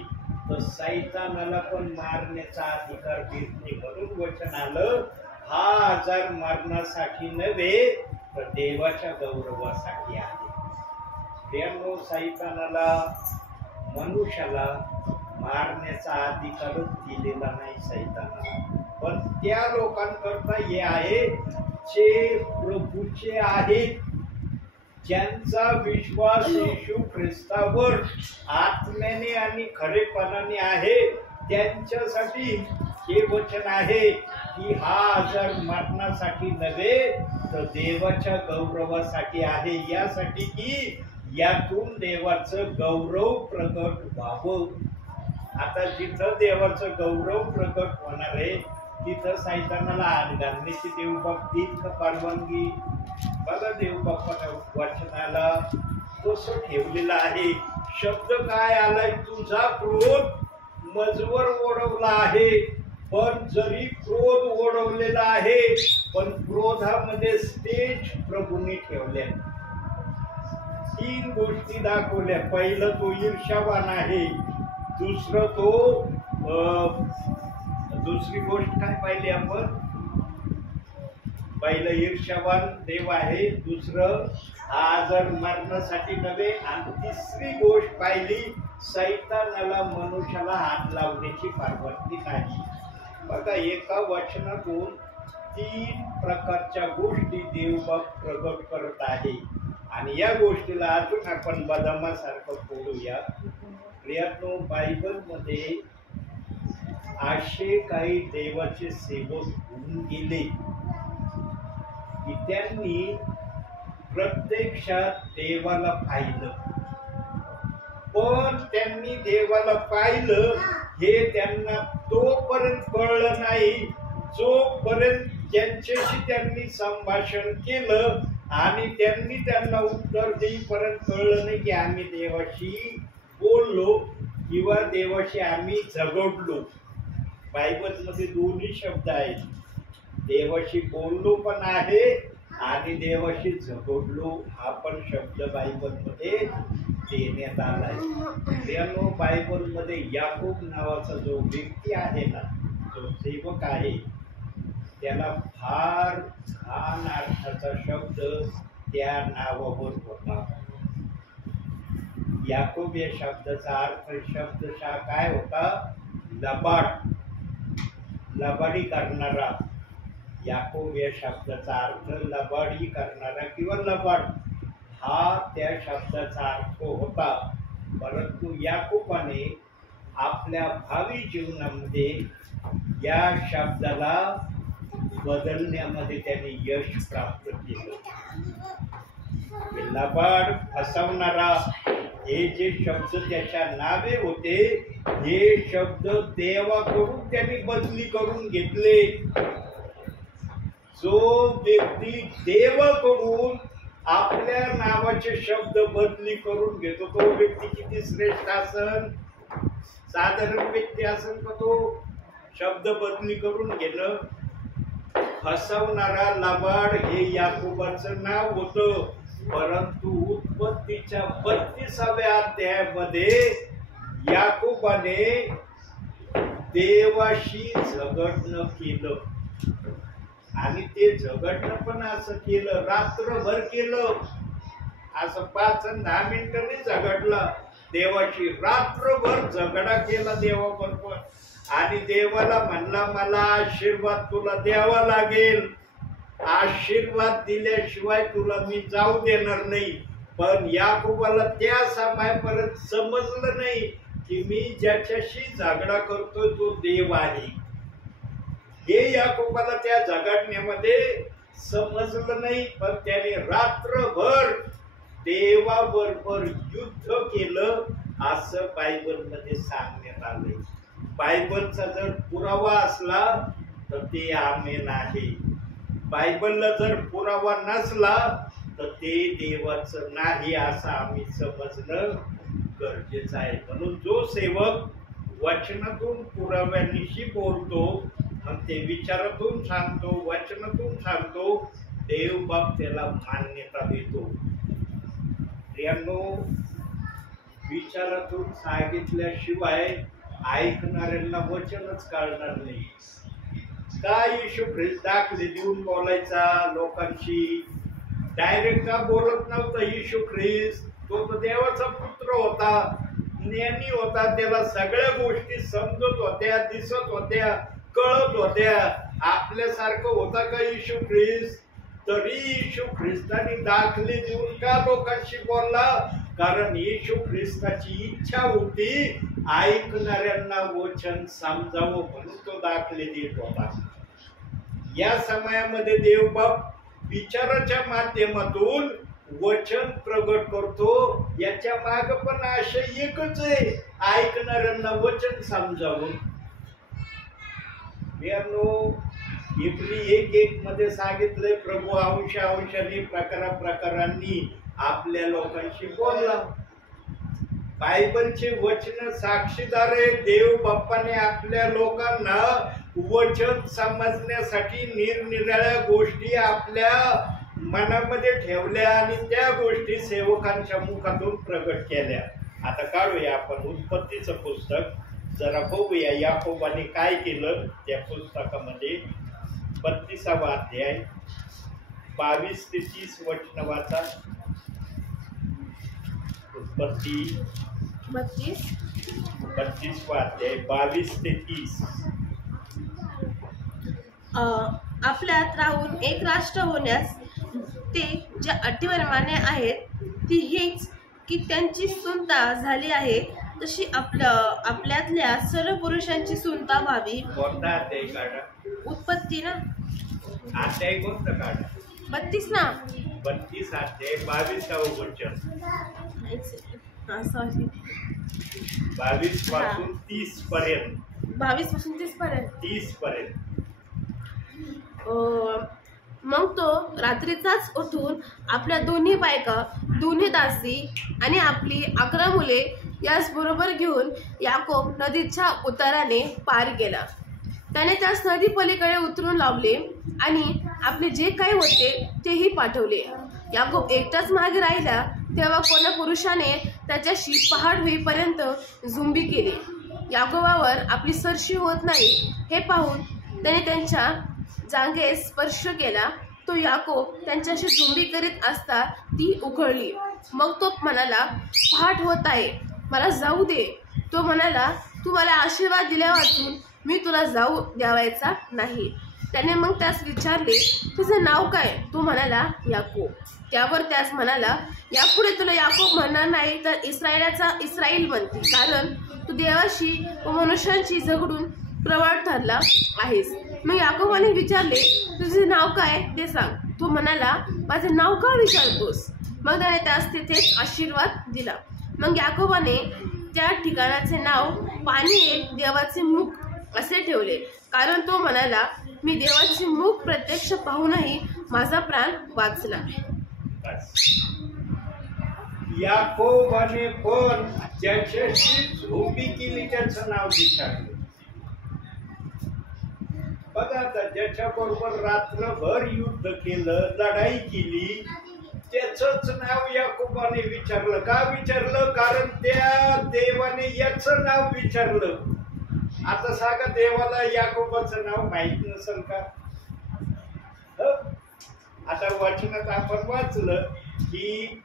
तर सैतानाला पण मारण्याचा अधिकार देत नाही. म्हणून वचन आलं हा आजार मरणासाठी नव्हे तर देवाच्या गौरवासाठी आहे. त्यामुळे सैतानाला मनुष्याला मारण्याचा अधिकारच दिलेला नाही सैतानाला. पण त्या लोकांकरता हे आहे जे प्रभूचे आहेत, ज्यांचा विश्वास येशू ख्रिस्तावर आत्म्याने आणि खरेपणाने आहे, त्यांच्यासाठी हे वचन आहे की हा आजार मरणासाठी नव्हे तर देवाच्या गौरवासाठी आहे. यासाठी की यातून देवाचं गौरव प्रकट व्हावं. आता जिथं देवाचं गौरव प्रकट होणार आहे तिथं सैतानाला हात घालण्याची देव बाप्तीत परवानगी. बघा देव बाप्पा वचनाला कसं ठेवलेलं आहे. शब्द काय आलाय, तुझा क्रोध मजवर ओढवला आहे. पण जरी क्रोध ओढवलेला आहे पण क्रोधामध्ये स्टेज प्रभूंनी ठेवल्या. 3 गोष्टी दाखवल्या. पहिलं तो ईर्ष्यावान आहे. दुसरं तो दुसरी गोष्ट काय पाहिली आपण, पहिलं ईर्ष्यावान देव आहे, दुसरं हा आजार मरणासाठी नव्हे, आणि तिसरी गोष्ट पाहिली सैतानाला मनुष्याला हात लावण्याची परवानगी नाही. बघा एका वचनातून 3 प्रकारच्या गोष्टी देवबाप प्रगट करत आहे. आणि या गोष्टीला अजून आपण बदामासारखं बोलूया. प्रियानो, बायबलमध्ये असे काही देवाचे सेवक होऊन गेले की त्यांनी प्रत्यक्षात देवाला पाहिलं. पण त्यांनी देवाला पाहिलं हे त्यांना तोपर्यंत कळलं नाही जोपर्यंत ज्यांच्याशी त्यांनी संभाषण केलं आणि त्यांनी त्यांना उत्तर देईपर्यंत कळलं नाही की आम्ही देवाशी बोललो किंवा देवाशी आम्ही झगडलो. बायबलमध्ये दोन्ही शब्द आहेत. देवाशी बोललो पण आहे आणि देवाशी झगडलो हा पण शब्द बायबलमध्ये देण्यात आलाय. त्यामुळे बायबलमध्ये याकूब नावाचा जो व्यक्ती आहे ना, जो सेवक आहे, त्याला फार छान अर्थाचा शब्द त्या नावावर होता. याकूब या शब्दाचा अर्थ शब्दशः काय होता? लबाड, लबाडी करणारा. याकूब या शब्दाचा अर्थ लबाडी करणारा किंवा लबाड हा त्या शब्दाचा अर्थ होता. परंतु याकूबाने आपल्या भावी जीवनामध्ये या शब्दाला बदलण्यामध्ये त्याने यश प्राप्त केलं. लबाड, फसवणारा हे जे शब्द त्याच्या नावे होते हे शब्द देवाकडून त्यांनी बदली करून घेतले. जो व्यक्ती देवाकडून आपल्या नावाचे शब्द बदली करून घेतो तो व्यक्ती किती श्रेष्ठ असन? साधारण व्यक्ती असन का तो शब्द बदली करून घेणं? फसवणारा, लबाड हे याकूबाचं नाव होतं. परंतु उत्पत्तीच्या 32व्या अध्यायामध्ये याकूबाने देवाशी झगडणं केलं आणि ते झगडणं पण असं केलं, रात्रभर केलं. असं 5 आणि 10 मिनिटांनी झगडला देवाशी. रात्रभर झगडा केला देवाबरोबर आणि देवाला म्हणला मला आशीर्वाद तुला द्यावा लागेल, आशीर्वाद दिल्याशिवाय तुला मी जाऊ देणार नाही. पण याकूबाला त्या समयापर्यंत समजलं नाही की मी ज्याच्याशी झगडा करतोय तो देव आहे. हे याकूबाला त्या झगडण्यामध्ये समजलं नाही. पण त्याने रात्रभर देवाबरोबर युद्ध केलं असं बायबलमध्ये सांगण्यात आलंय. बायबलचा जर पुरावा असला तर ते आमेन आहे. बायबलला जर पुरावा नसला तर ते देवाचं नाही असं आम्ही समजणं गरजेचं आहे. म्हणून जो सेवक वचनातून पुराव्यानिशी बोलतो, मग ते विचारातून सांगतो, वचनातून सांगतो, देव बाप त्याला मान्यता देतो. प्रियांनो, विचारातून सांगितल्याशिवाय ऐकणाऱ्यांना वचनच कळणार नाही. का येशू ख्रिस्त दाखले देऊन बोलायचा लोकांशी? डायरेक्ट का बोलत नव्हता येशू ख्रिस्त? तो तर देवाचा पुत्र होता, ज्ञानी होता, त्याला सगळ्या गोष्टी समजत होत्या, दिसत होत्या, कळत होत्या. आपल्यासारखं होता का येशू ख्रिस्त? तरी येशू ख्रिस्तानी दाखले देऊन का लोकांशी बोलला? कारण येशू ख्रिस्ताची इच्छा होती ऐकणाऱ्यांना वचन समजावं म्हणून तो दाखले देत होता. या समयामध्ये देवबाप विचाराच्या माध्यमातून वचन प्रगट करतो. याच्या माग पण आशय एकच आहे, ऐकणाऱ्यांना वचन समजावं. इकडे 1:1 मध्ये सांगितलंय प्रभू अंशांनी प्रकारांनी आपल्या लोकांशी बोलला. बायबलचे वचन साक्षीदार आहे. देव बाप्पाने आपल्या लोकांना वचन समजण्यासाठी निरनिराळ्या गोष्टी आपल्या मनामध्ये ठेवल्या आणि त्या गोष्टी सेवकांच्या मुखातून प्रगट केल्या. आता काढूया आपण उत्पत्तीचं पुस्तक, जरा बघूया याकोबाने काय केलं त्या पुस्तकामध्ये. 32वा अध्याय 22 ते 30 वचन वाचा. उत्पत्ती 32वा अध्याय 22 ते 30. आपल्यात राहून एक राष्ट्र होण्यास ते ज्या अटीवर मान्य आहेत ती हीच की त्यांची सुनता झाली आहे तशी आपल्यातल्या सर्व पुरुषांची सुनता व्हावी. कोणता अध्याय काढा? उत्पत्ती ना अध्याय कोणता काढा? 32 ना. 32 अध्याय 22वा वचन. सॉरी 22 पासून 30 पर्यंत. 22 पासून 30 पर्यंत. 30 पर्यंत. मग तो रात्रीचाच उठून आपल्या दोन्ही बायका, दोन्ही दासी आणि आपली 11 मुले याच बरोबर घेऊन याकोब नदीच्या उताराने पार गेला. त्याने त्यास नदी पलीकडे उतरून लावले आणि आपले जे काही होते तेही पाठवले. याकोब एकटाच मागे राहिला तेव्हा कोणा पुरुषाने त्याच्याशी पहाड होईपर्यंत झुंबी केली. याकोबावर आपली सरशी होत नाही हे पाहून त्याने त्यांच्या जागेस स्पर्श केला. तो याकोब त्यांच्याशी झुंबी करीत असता ती उघडली. मग तो म्हणाला, पहाट होत आहे, मला जाऊ दे. तो म्हणाला, तू मला आशीर्वाद दिल्या वाचून मी तुला जाऊ द्यावायचा नाही. त्याने मग त्यास विचारले, तुझं नाव काय? तो म्हणाला, याकोब. त्यावर त्यास म्हणाला, यापुढे तुला याकोब म्हणणार नाही तर इस्राईल म्हणतील, कारण तू देवाशी व मनुष्यांशी झगडून प्रवाळ ठरला आहेस. मग याकोबाने विचारले, तुझे नाव काय ते सांग. तो म्हणाला, माझे नाव का विचारतोस? मग त्याने त्यास तिथेच आशीर्वाद दिला. मग याकोबाने त्या ठिकाणाचे नाव पानिएल, देवाचे मुख असे ठेवले, कारण तो म्हणाला, मी देवाचे मुख प्रत्यक्ष पाहूनही माझा प्राण वाचला. याकोबाने पण ज्याच्याशी झोंबी केली त्याचं नाव विचारलं. बघा आता, ज्याच्या बरोबर रात्रभर युद्ध केलं, लढाई केली, त्याचंच नाव याकोबाने विचारलं. का विचारलं? कारण त्या देवाने याचं नाव विचारलं. आता सांगा, देवाला याकोबाचं नाव माहित नसेल का? आता वचनात आपण वाचलं की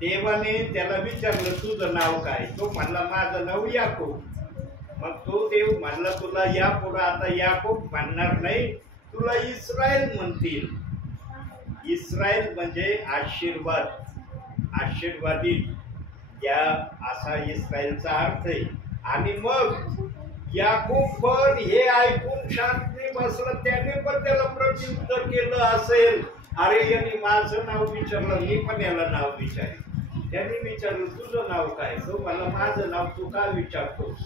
देवाने त्याला विचारलं, तुझं नाव काय? तो म्हणला, माझं नाव याकोब. मग तो देव म्हणला, तुला यापुढे आता याकोब म्हणणार नाही, तुला इस्रायल म्हणतील. इस्रायल म्हणजे आशीर्वाद, आशीर्वादित या असा इस्रायलचा अर्थ आहे. आणि मग याकोब पण हे ऐकून शांत बसला. त्याने पण त्याला प्रत्युत्तर केलं असेल, अरे यांनी माझं नाव विचारलं, मी पण याला नाव विचारेन. त्यांनी विचारलं, तुझं नाव काय? तो मला, माझं नाव तू का विचारतोस?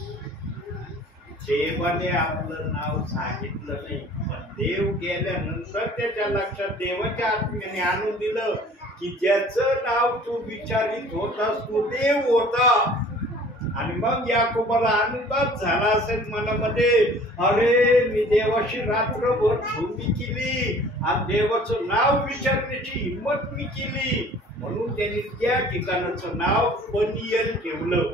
देवाने आपलं नाव सांगितलं नाही, पण देव गेल्यानंतर त्याच्या लक्षात देवाच्या आत्म्याने आणून दिलं की ज्याचं नाव तू विचारित होतास तो देव होता. आणि मग याकोबाला आनंदात झाला असेल मनामध्ये, अरे मी देवाशी रात्रभर झोंबी केली आणि देवाचं नाव विचारण्याची हिंमत मी केली, म्हणून त्यांनी त्या ठिकाणाचं नाव पनिएल ठेवलं.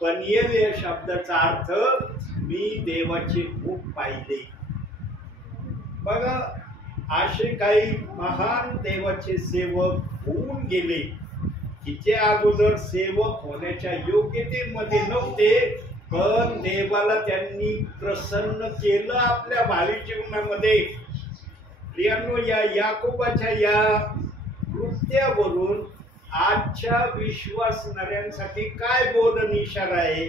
पनिएल या शब्दाचा अर्थ मी देवाचे मुख पाहिले. बघा, असे काही महान देवाचे सेवक होऊन गेले की जे अगोदर सेवक होण्याच्या योग्यतेमध्ये नव्हते, पण देवाला त्यांनी प्रसन्न केलं आपल्या भावी जीवनामध्ये. प्रियांनो, या याकोबाच्या या कृत्यावरून आजच्या विश्वासणाऱ्यांसाठी काय बोधन इशारा आहे?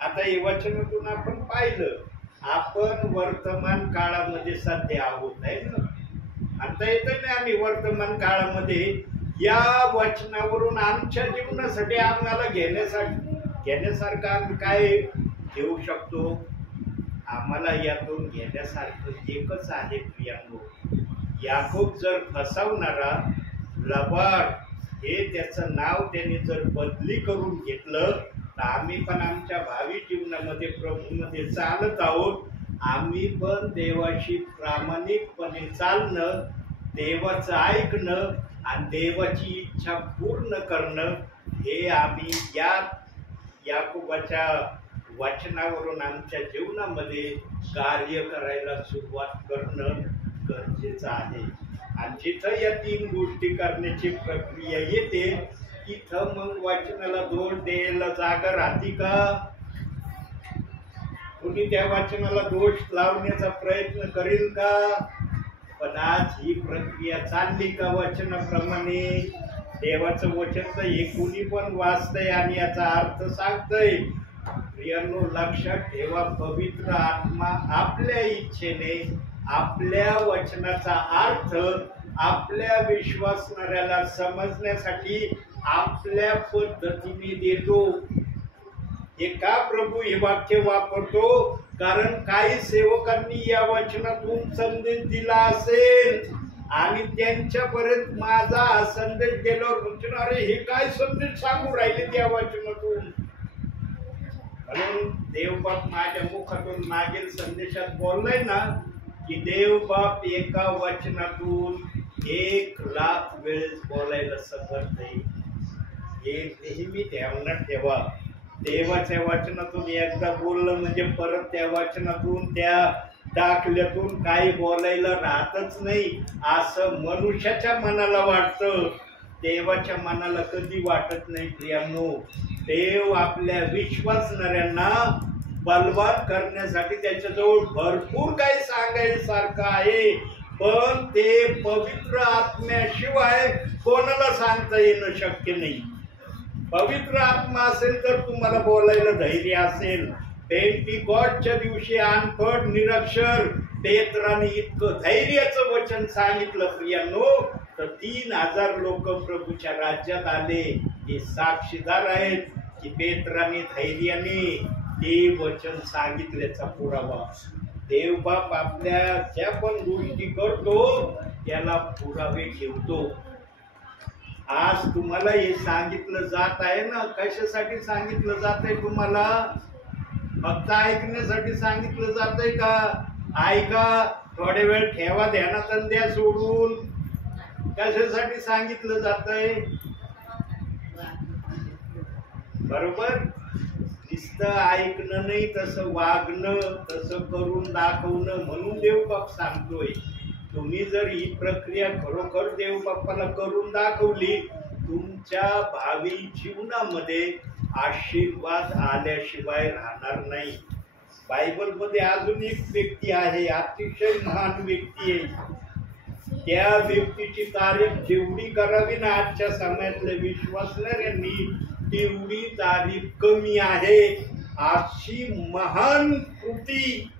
आता हे वचनातून आपण पाहिलं, आपण वर्तमान काळामध्ये सध्या आहोत आहे ना. आता येतोय ना, आम्ही वर्तमान काळामध्ये या वचनावरून आमच्या जीवनासाठी आम्हाला घेण्यासारखं आम्ही काय घेऊ शकतो? आम्हाला यातून घेण्यासारखं एकच आहे प्रियांनो. याकोब जर फसवणारा, लबाड हे त्याचं नाव त्याने जर बदली करून घेतलं, तर आम्ही पण आमच्या भावी जीवनामध्ये प्रभूमध्ये चालत आहोत. आम्ही पण देवाशी प्रामाणिकपणे चालणं, देवाचं ऐकणं आणि देवाची इच्छा पूर्ण करणं, हे आम्ही या याकोबाच्या वचनावरून आमच्या जीवनामध्ये कार्य करायला सुरुवात करणं गरजेचं आहे. आणि जिथं या 3 गोष्टी करण्याची प्रक्रिया येते, तिथं मग वचनाला दोष द्यायला जागा राहते का? कोणी त्या वचनाला दोष लावण्याचा प्रयत्न करेल का? पण आज ही प्रक्रिया चालली का वचनाप्रमाणे? देवाचं वचन तर हे कुणी पण वाचतंय आणि याचा अर्थ सांगतंय. प्रियांनो, लक्षात ठेवा, पवित्र आत्मा आपल्या इच्छेने आपल्या वचनाचा अर्थ आपल्या विश्वासणाऱ्याला समजण्यासाठी आपल्या पद्धतीने देतो. हे का प्रभू हे वाक्य वापरतो? कारण काही सेवकांनी या वचनातून संदेश दिला असेल आणि त्यांच्यापर्यंत माझा हा संदेश गेल्यावर म्हणतो, अरे हे काय संदेश सांगू राहिले त्या वचनातून. म्हणून देवबाप माझ्या मुखातून मागील संदेशात बोललाय ना की देवबाप एका वचनातून 1,00,000 वेळेस बोलायला समर्थ आहे. हे नेहमी ध्यानात ठेवा. देवाच्या वचनातून एकदा बोललं म्हणजे परत त्या वचनातून त्या दाखल्यातून काही बोलायला राहतच नाही असं मनुष्याच्या मनाला वाटतं, देवाच्या मनाला कधी वाटत नाही प्रियांनो. देव आपल्या विश्वासणाऱ्यांना बलवान करण्यासाठी त्याच्याजवळ भरपूर काही सांगायसारखं आहे, पण ते पवित्र आत्म्याशिवाय कोणाला सांगता येणं शक्य नाही. पवित्र आत्मा असेल तर तुम्हाला बोलायला धैर्य असेल. पेंटिकॉस्टच्या दिवशी अनपढ निरक्षर पेत्राने इतकं धैर्याचं वचन सांगितलं प्रियांनो, तर 3000 लोक प्रभूच्या राज्यात आले. हे साक्षीदार आहेत की पेत्राने धैर्याने ते वचन सांगितल्याचा पुरावा. देवबाप आपल्या ज्या पण गोष्टी करतो त्याला पुरावे ठेवतो. आज तुम्हाला हे सांगितलं जात आहे ना, कशासाठी सांगितलं जात आहे तुम्हाला? फक्त ऐकण्यासाठी सांगितलं जात आहे का? ऐका, थोडे वेळ ठेवा ध्यानात आणि द्या सोडून. कशासाठी सांगितलं जात आहे? बरोबर, नुसतं ऐकणं नाही, तसं वागणं, तसं करून दाखवणं. म्हणून देवबाप सांगतोय, तुम्ही जर ही प्रक्रिया खरोखर देवबापाला करून दाखवली, तुमच्या भावी जीवनामध्ये आशीर्वाद आल्याशिवाय राहणार नाही. बायबलमध्ये अजून एक व्यक्ती आहे, अतिशय महान व्यक्ती आहे. त्या व्यक्तीची तारीफ जेवढी करावी ना आजच्या समयातल्या विश्वासणाऱ्यांनी, तेवढी तारीफ कमी आहे. अशी महान कृती,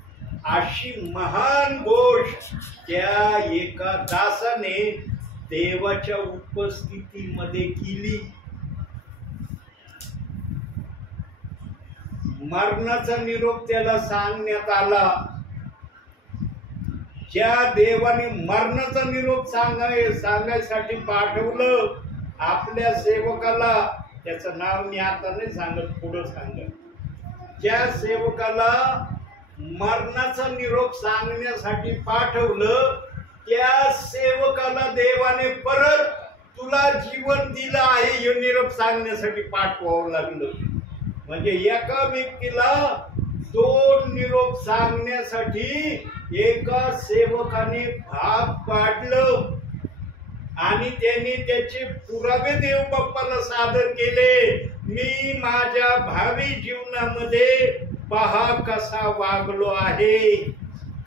अशी महान गोष्ट त्या एका दासाने देवाच्या उपस्थितीमध्ये केली. मरणाचा निरोप त्याला सांगण्यात आला. ज्या देवाने मरणाचा निरोप सांगायसाठी पाठवलं आपल्या सेवकाला, त्याचं नाव मी आता नाही सांगत, पुढं सांगत. ज्या सेवकाला मरणाचा निरोप सांगण्यासाठी पाठवलं, त्या सेवकाला देवाने परत तुला जीवन दिलं आहे हे निरोप सांगण्यासाठी पाठवावं लागलं. म्हणजे एका व्यक्तीला 2 निरोप सांगण्यासाठी एका सेवकाने भाग पाडलं आणि त्यांनी त्याचे पुरावे देवबाप्पाला सादर केले. मी माझ्या भावी जीवनामध्ये पहा कसा वागलो आहे,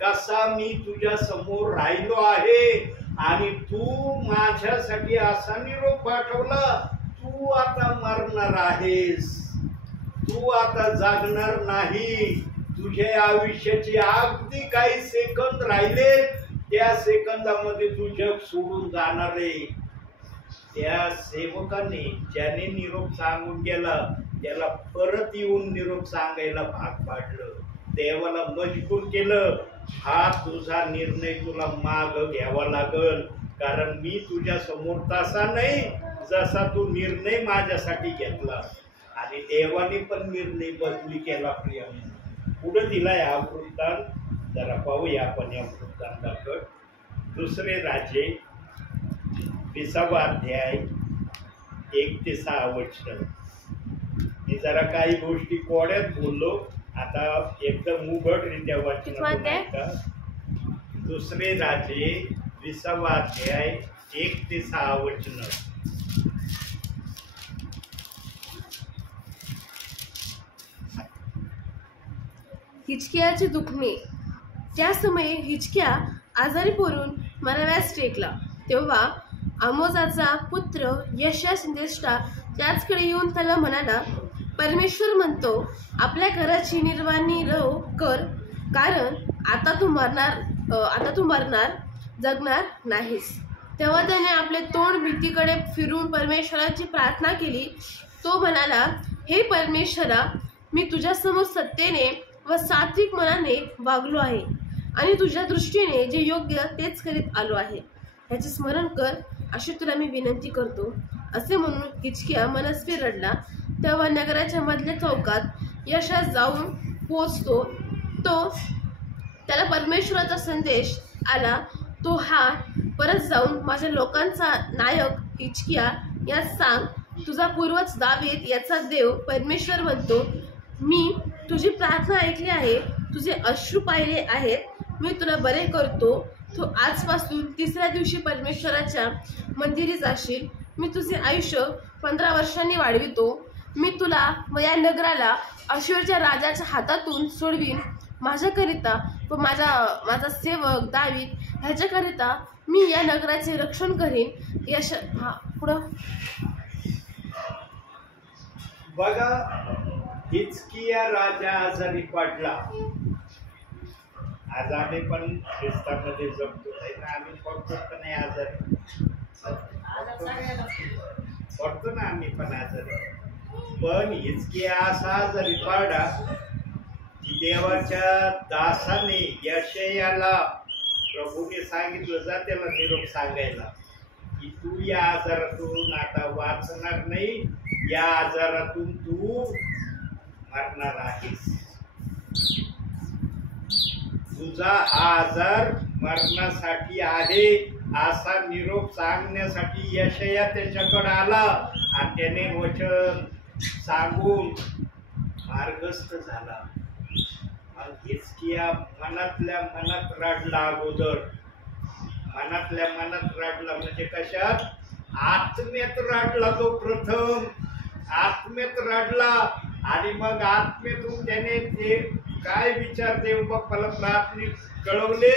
कसा मी तुझ्या समोर राहिलो आहे, आणि तू माझ्यासाठी असा निरोप पाठवला, तू आता मरणार आहेस, तू आता जागणार नाही, तुझ्या आयुष्याचे अगदी काही सेकंद राहिले, त्या सेकंदामध्ये तू जग सोडून जाणार आहे. त्या सेवकाने ज्याने निरोप सांगून गेला त्याला परत येऊन निरोप सांगायला भाग पाडलं. देवाला मजबूर केलं, हा तुझा निर्णय तुला माग घ्यावा लागल, कारण मी तुझ्या समोर तसा नाही जसा तू निर्णय माझ्यासाठी घेतला. आणि देवाने पण निर्णय बदली केला. प्रियाने पुढे दिलाय हा वृत्तांत, जरा पाहूया आपण या वृत्तांताकडे. 2 राजे 20 अध्याय 1 ते 6 वचन. मी जरा काही गोष्टी कोड्यात बोललो, आता एकदम उघडरित्या वाचन. 2 राजे 20 अध्याय 1 ते 6 वचन. हिजकियाचे दुखणे. त्या समयी हिजकिया आजारी पडून मराव्यास टेकला. तेव्हा आमोजाचा पुत्र यशाया संदेष्टा त्याचकडे येऊन त्याला म्हणाला, परमेश्वर म्हणतो, आपल्या घराची निर्वाणीरव कर, कारण आता तू मरणार, जगणार नाहीस. तेव्हा त्याने आपले तोंड भीतीकडे फिरून परमेश्वराची प्रार्थना केली. तो म्हणाला, हे परमेश्वरा, मी तुझ्यासमोर सत्तेने व सात्विक मनाने वागलो आहे आणि तुझ्या दृष्टीने जे योग्य तेच करीत आलो आहे, ह्याचे स्मरण कर, अशी तुला मी विनंती करतो. असे म्हणून हिजकिया मनस्वी रडला. तेव्हा नगराच्या मधल्या चौकात यशाया जाऊन पोहोचतो. त्याला परमेश्वराचा संदेश आला. तो हा परत जाऊन माझ्या लोकांचा नायक हिजकिया यात सांग, तुझा पूर्वज दावीद याचा देव परमेश्वर म्हणतो, मी तुझी प्रार्थना ऐकली आहे, तुझे अश्रू पाहिले आहेत, मी तुला बरे करतो. तू आजपासून 3ऱ्या दिवशी परमेश्वराच्या मंदिरी जाशील. मी तुझे आयुष्य 15 वर्षांनी वाढवितो. मी तुला व या नगराला अश्शूरच्या राजाच्या हातातून सोडवीन. माझ्याकरिता व माझा सेवक दावीद ह्याच्याकरिता मी या नगराचे रक्षण करीन. पुढं बघा, हिजकिया राजा आजारी पडला. आज आम्ही पण ख्रिस्तामध्ये जगतो आहे ना, आम्ही पडतो पण नाही आजारी, पडतो ना आम्ही पण आजारी. पण हिजकिया असा आजारी पडला की देवाच्या दासाने यशायाला प्रभूने सांगितलं, जा त्याला निरोप सांगायला की तू या आजारातून आता वाचणार नाही, या आजारातून तू मरणार आहेस. तुझा हा आजार मरणासाठी आहे असा निरोप सांगण्यासाठी यशाया त्याच्याकडे आला आणि त्याने वचन सांगून मार्गस्थ झाला. मग हिजकिया मनातल्या मनात रडला. अगोदर मनातल्या मनात रडला म्हणजे कशात? आत्म्यात रडला. तो प्रथम आत्म्यात रडला आणि मग आत्म्यातून त्याने ते काय विचार देव बाप्पाला प्रार्थनेत कळवले,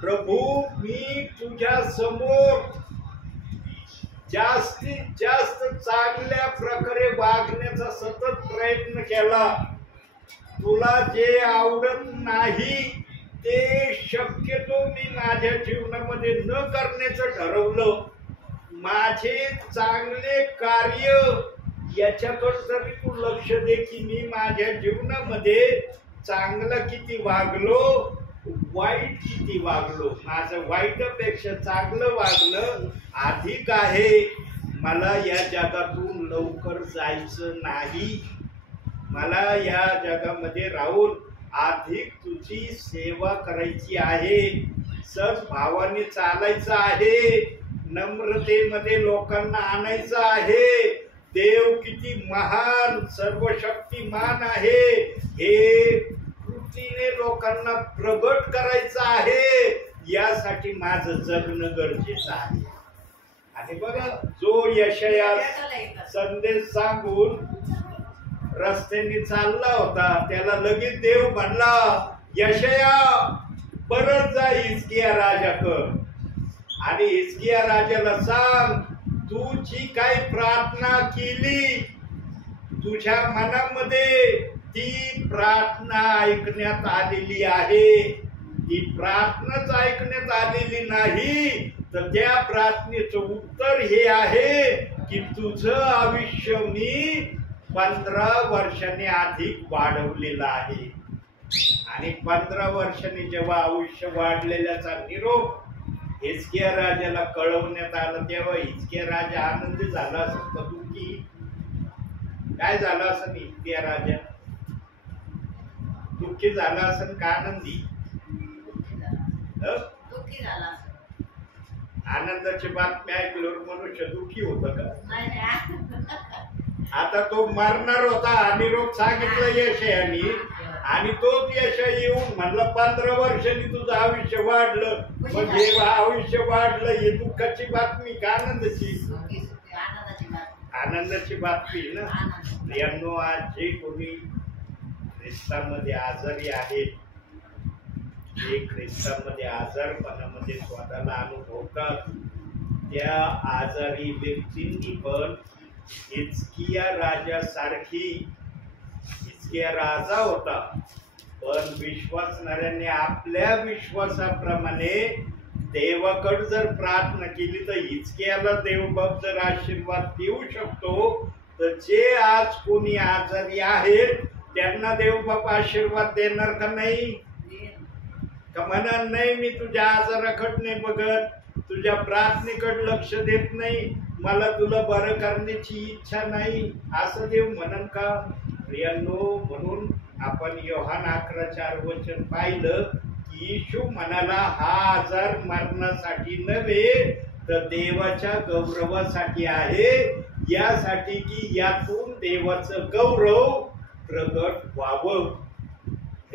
प्रभू मी तुझ्या समोर जास्तीत जास्त चांगल्या प्रकारे वागण्याचा सतत प्रयत्न केला. तुला जे आवडत नाही ते शक्यतो मी माझ्या जीवनामध्ये न करण्याचं ठरवलं. माझे चांगले कार्य याच्याकडे तरी तू लक्ष दे की मी माझ्या जीवनामध्ये चांगलं किती वागलो, वाईट किती वागलो. माझं वाईटपेक्षा चांगलं वागणं अधिक आहे. मला या जगातून लवकर जायचं नाही. मला या जगामध्ये राहून अधिक तुझी सेवा करायची आहे. सद्भावाने चालायचं आहे. नम्रतेमध्ये लोकांना आणायचं आहे. देव किती महान सर्वशक्तिमान आहे हे कृतीने लोकांना प्रगट करायचं आहे. यासाठी माझं जगणं गरजेचं आहे. आणि बघा, जो यशाया संदेश सांगून रस्त्याने चालला होता त्याला लगेच देव म्हणला, यशाया परत जा हिजकिया राजाकडे आणि हिजकिया राजाला सांग, तू जी काही प्रार्थना केली तुझ्या मनामध्ये ती प्रार्थना ऐकण्यात आलेली आहे. ती प्रार्थनाच ऐकण्यात आलेली नाही तर त्या प्रार्थनेचं उत्तर हे आहे की तुझं आयुष्य मी 15 वर्षांनी अधिक वाढवलेलं आहे. आणि 15 वर्षांनी जेव्हा आयुष्य वाढलेल्याचा निरोप हिजकिया राजाला कळवण्यात आला तेव्हा हिजकिया राजा आनंदी झाला असं का दुःखी? काय झालं असं? हिजकिया राजा दुःखी झाला असं का आनंदी? दुःखी झाला. आनंदाची बातमी ऐकल्यावर मनुष्य दुःखी होत का? नाही. आता तो मरणार होता, निरोप सांगितलं यशायाने आणि तोच यशा येऊन म्हणलं 15 वर्षांनी तुझं आयुष्य वाढलं. मग हे आयुष्य वाढलं हे दुःखाची बातमी का आनंदाची? आनंदाची बातमी ना. यांनो, आज जे कोणी ख्रिस्तामध्ये आजारी आहेत, जे ख्रिस्तामध्ये आजारपणामध्ये स्वतःला अनुभवतात, त्या आजारी व्यक्तींनी पण हिजकिया राजासारखी, हिजकिया राजा होता पण विश्वासणाऱ्यांनी आपल्या विश्वासाप्रमाणे देवाकडे जर प्रार्थना केली तर हिजकियाला देवबाप जर आशीर्वाद देऊ शकतो, तर जे आज कोणी आजारी आहेत त्यांना देवबाप आशीर्वाद देणार का नाही? का म्हणणार नाही मी तुझ्या आजाराकडे नाही बघत, तुझ्या प्रार्थनेकडे लक्ष देत नाही, मला तुला बरं करण्याची इच्छा नाही, असं देव म्हणन का? प्रियांनो, म्हणून आपण योहान 11:4 वचन पाहिलं की येशू म्हणाला, हा आजार मरणासाठी नव्हे तर देवाच्या गौरवासाठी आहे, यासाठी की यातून देवाचं गौरव प्रगट व्हावं.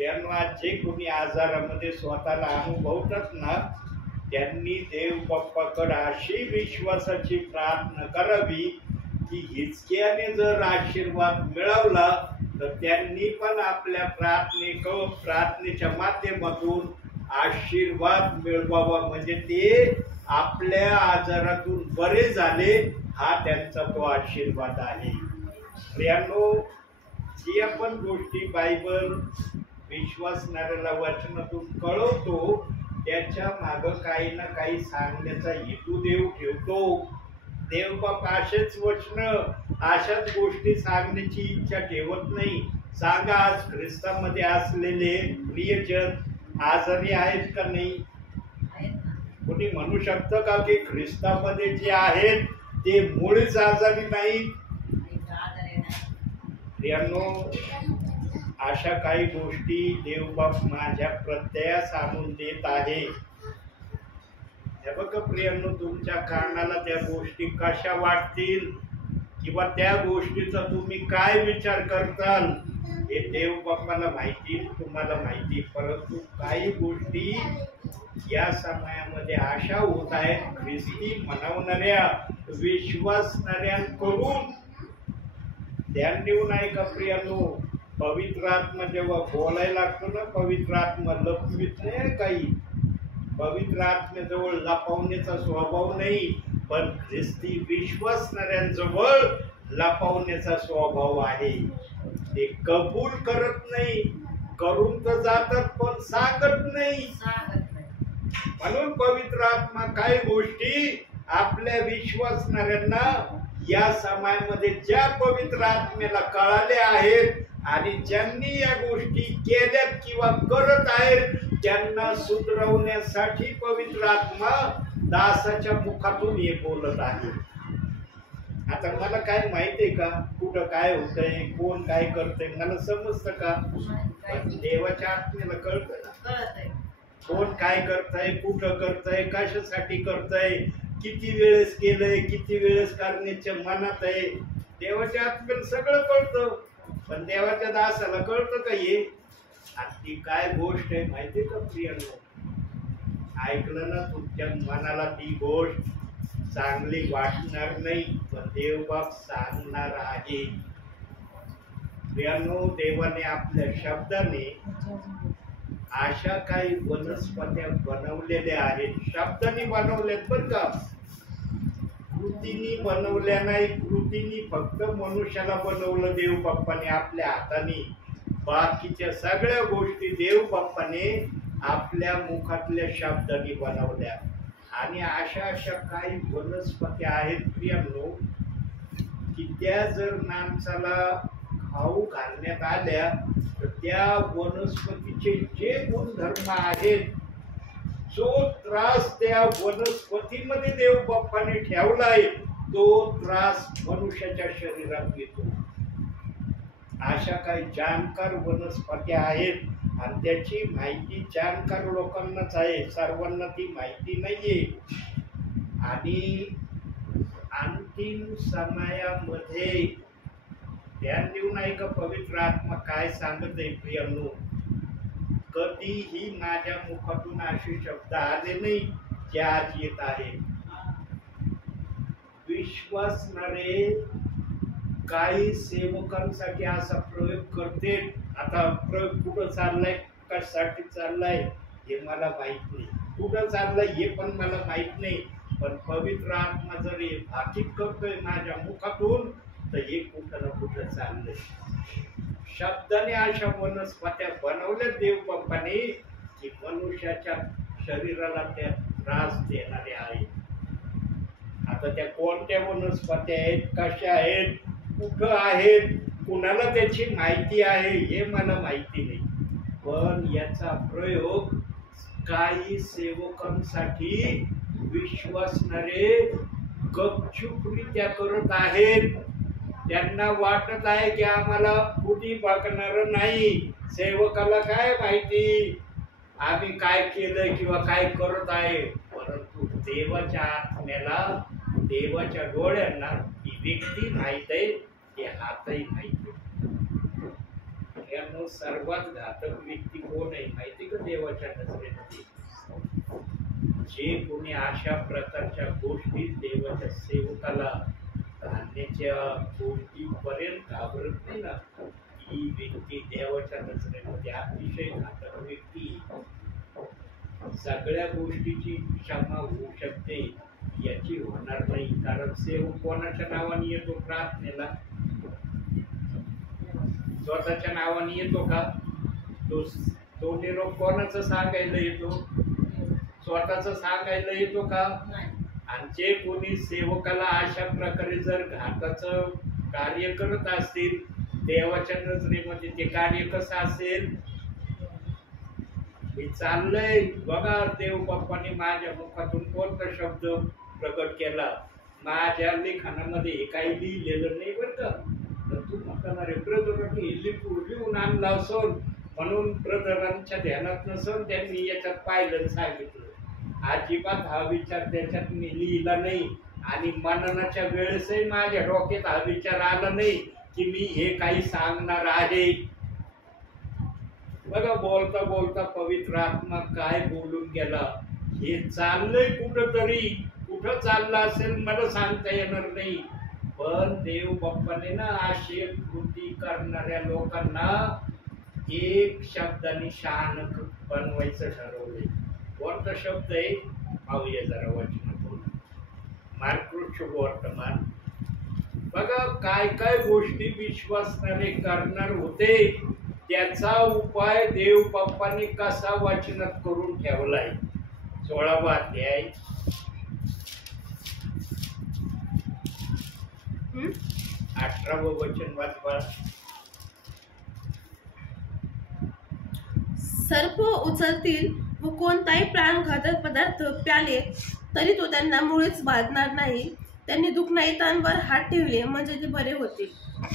त्यांना जे कोणी आजारामध्ये स्वतःला अनुभवतात ना, त्यांनी देव बाप्पाकडे अशी विश्वासाची प्रार्थना करावी की हिचक्याने जर आशीर्वाद मिळवला तर त्यांनी पण आपल्या प्रार्थनेच्या माध्यमातून आशीर्वाद मिळवावा, म्हणजे ते आपल्या आजारातून बरे झाले, हा त्यांचा तो आशीर्वाद आहे. प्रियांनो, जी आपण गोष्टी बायबल विश्वासणाऱ्याला वचनातून कळवतो त्याच्या मागं काही ना काही सांगण्याचा हेतू देव ठेवतो. देव बाप असेच वचन, अशाच गोष्टी सांगण्याची इच्छा ठेवत नाही. सांगा, आज ख्रिस्तामध्ये असलेले प्रियजन आजारी आहेत का नाही? कोणी म्हणू शकतं का की ख्रिस्तामध्ये जे आहेत ते मुळीच आजारी नाही? प्रियांनो, अशा काही गोष्टी देवबाप माझ्या प्रत्ययास आणून देत आहे. हे बघा प्रियांनो, तुमच्या कानाला त्या गोष्टी कशा वाटतील किंवा त्या गोष्टीचा तुम्ही काय विचार करताल हे देवबापाला माहिती, तुम्हाला माहिती. परंतु काही गोष्टी या समयामध्ये अशा होत आहेत ख्रिस्ती म्हणवणाऱ्या विश्वासणाऱ्यांकडून. ध्यान देऊन ऐका प्रियांनो, पवित्र आत्मा जेव्हा बोलायला लागतो ना, पवित्र आत्मा लपवित नाही काही. पवित्र आत्म्याजवळ लपवण्याचा स्वभाव नाही, पण ख्रिस्ती विश्वासणाऱ्यांजवळ लपवण्याचा स्वभाव आहे. ते कबूल करत नाही, करून तर जातात पण सांगत नाही. म्हणून पवित्र आत्मा काही गोष्टी आपल्या विश्वासणाऱ्यांना या समयामध्ये ज्या पवित्र आत्म्याला कळाले आहेत आणि ज्यांनी या गोष्टी केल्यात किंवा करत आहेत त्यांना सुधरवण्यासाठी पवित्र आत्मा दासाच्या मुखातून हे बोलत आहे. आता मला काय माहितीये का कुठं काय होतंय, कोण काय करतंय, मला समजतं का? देवाच्या आत्म्याला कळतंय ना कोण काय करतंय, कुठं करतंय, कशासाठी करतंय, किती वेळेस केलंय, किती वेळेस करण्याच्या मनात आहे. देवाच्या आत्म्याला सगळं कळतं, पण देवाच्या दासाला कळतं का हे? ती काय गोष्ट आहे माहितीये का प्रियांनो? ऐकलं ना, तुमच्या मनाला ती गोष्ट चांगली वाटणार नाही, पण देवबाप सांगणार आहे. प्रियांनो, देवाने आपल्या शब्दाने अशा काही वनस्पत्या बनवलेल्या आहेत. शब्दाने बनवल्यात बरं का, कृतीने बनवल्या नाही. कृतीने फक्त मनुष्याला बनवलं देव बाप्पाने आपल्या हाताने. बाकीच्या सगळ्या गोष्टी देव बाप्पाने आपल्या मुखातल्या शब्दाने बनवल्या. आणि अशा काही वनस्पत्या आहेत प्रियांनो की त्या जर माणसाला खाऊ घालण्यात आल्या तर त्या वनस्पतीचे जे गुणधर्म आहेत, जो त्रास त्या वनस्पतीमध्ये देव बाप्पाने ठेवलाय तो त्रास मनुष्याच्या शरीरात येतो. अशा काही जाणकार वनस्पत्या आहेत आणि त्याची माहिती जाणकार लोकांनाच आहे, सर्वांना ती माहिती नाहीये. आणि अंतिम समयामध्ये ध्यान देऊन ऐका पवित्र आत्मा काय सांगत आहे प्रियांनो. कधीही माझ्या मुखातून असे शब्द आले नाही जे आज येत आहे. विश्वासणारे काही सेवकांसाठी असा प्रयोग करते. आता प्रयोग कुठं चाललाय, कशासाठी चाललाय हे मला माहित नाही, कुठं चाललंय हे पण मला माहित नाही. पण पवित्र आत्मा जर हे भाकीत करतोय माझ्या मुखातून तर हे कुठं ना कुठं चाललंय. शब्दाने अशा वनस्पत्या बनवल्या देव बाप्पाने की मनुष्याच्या शरीराला त्या त्रास देणारे आहेत. आता त्या कोणत्या वनस्पत्या आहेत, कशा आहेत, कुठं आहेत, कुणाला त्याची माहिती आहे हे मला माहिती नाही. पण याचा प्रयोग काही सेवकांसाठी विश्वासणारे गपचूपरित्या करत आहेत. त्यांना वाटत आहे की आम्हाला कुणी बघणार नाही, सेवकाला काय माहिती आम्ही काय केलंय किंवा काय करत आहे. परंतु देवाच्या आत्म्याला, देवाच्या डोळ्यांना ती व्यक्ती माहित आहे, ते हातही माहित आहे. यानं सर्वात घातक व्यक्ती कोण आहे माहिती का देवाच्या नजरेमध्ये? जे कोणी अशा प्रकारच्या गोष्टी देवाच्या सेवकाला घालण्याच्या गोष्टीपर्यंत घाबरत नाही ना, ही व्यक्ती देवाच्या नजरेमध्ये अतिशय घातक व्यक्ती. सगळ्या गोष्टीची क्षमा होऊ शकते याची होणार नाही, कारण सेवक कोणाच्या नावाने येतो प्रार्थनेला? स्वतःच्या नावाने येतो का? तो निरोप कोणाचा सांगायला येतो? स्वतःच सांगायला येतो का? आणि जे कोणी सेवकाला अशा प्रकारे जर घाताचं कार्य करत असतील देवाच्या नजरेमध्ये, ते कार्य कसं असेल? हे चाललंय बघा. देव बाप्पाने माझ्या मुखातून कोणता शब्द प्रकट केला? माझ्या लेखनामध्ये हे काही लिहिलेलं नाही बरं का. तर तू म्हणणार ब्रदरांनी लिहून आणला असून म्हणून ब्रदरांच्या ध्यानात नसून त्यांनी याच्यात पाहिलं सांगितलं. अजिबात हा विचार त्याच्यात मी लिहिला नाही आणि मननाच्या वेळेसही माझ्या डोक्यात हा विचार आला नाही की मी हे काही सांगणार आहे. बघा, बोलता बोलता पवित्र आत्मा काय बोलून गेला हे चाललंय कुठंतरी. कुठं चाललं असेल मला सांगता येणार नाही, पण देव बाप्पाने ना अशी कृती करणाऱ्या लोकांना एक शब्दाने शहाण बनवायचं ठरवलंय. कोणता शब्द आहे पाहूया जरा वचनातून. मार्क शुभवर्तमान. बघा काय काय गोष्टी विश्वासणारे करणार होते त्याचा उपाय देव बाप्पाने कसा वचनात करून ठेवलाय. 16वा अध्याय 18वं वचन वाचवा. सर्प उचलतील व कोणताही प्राणघातक पदार्थ प्याले तरी तो त्यांना मुळीच बाधणार नाही. त्यांनी दुखनाईतांवर हात ठेवले म्हणजे ते बरे होतील.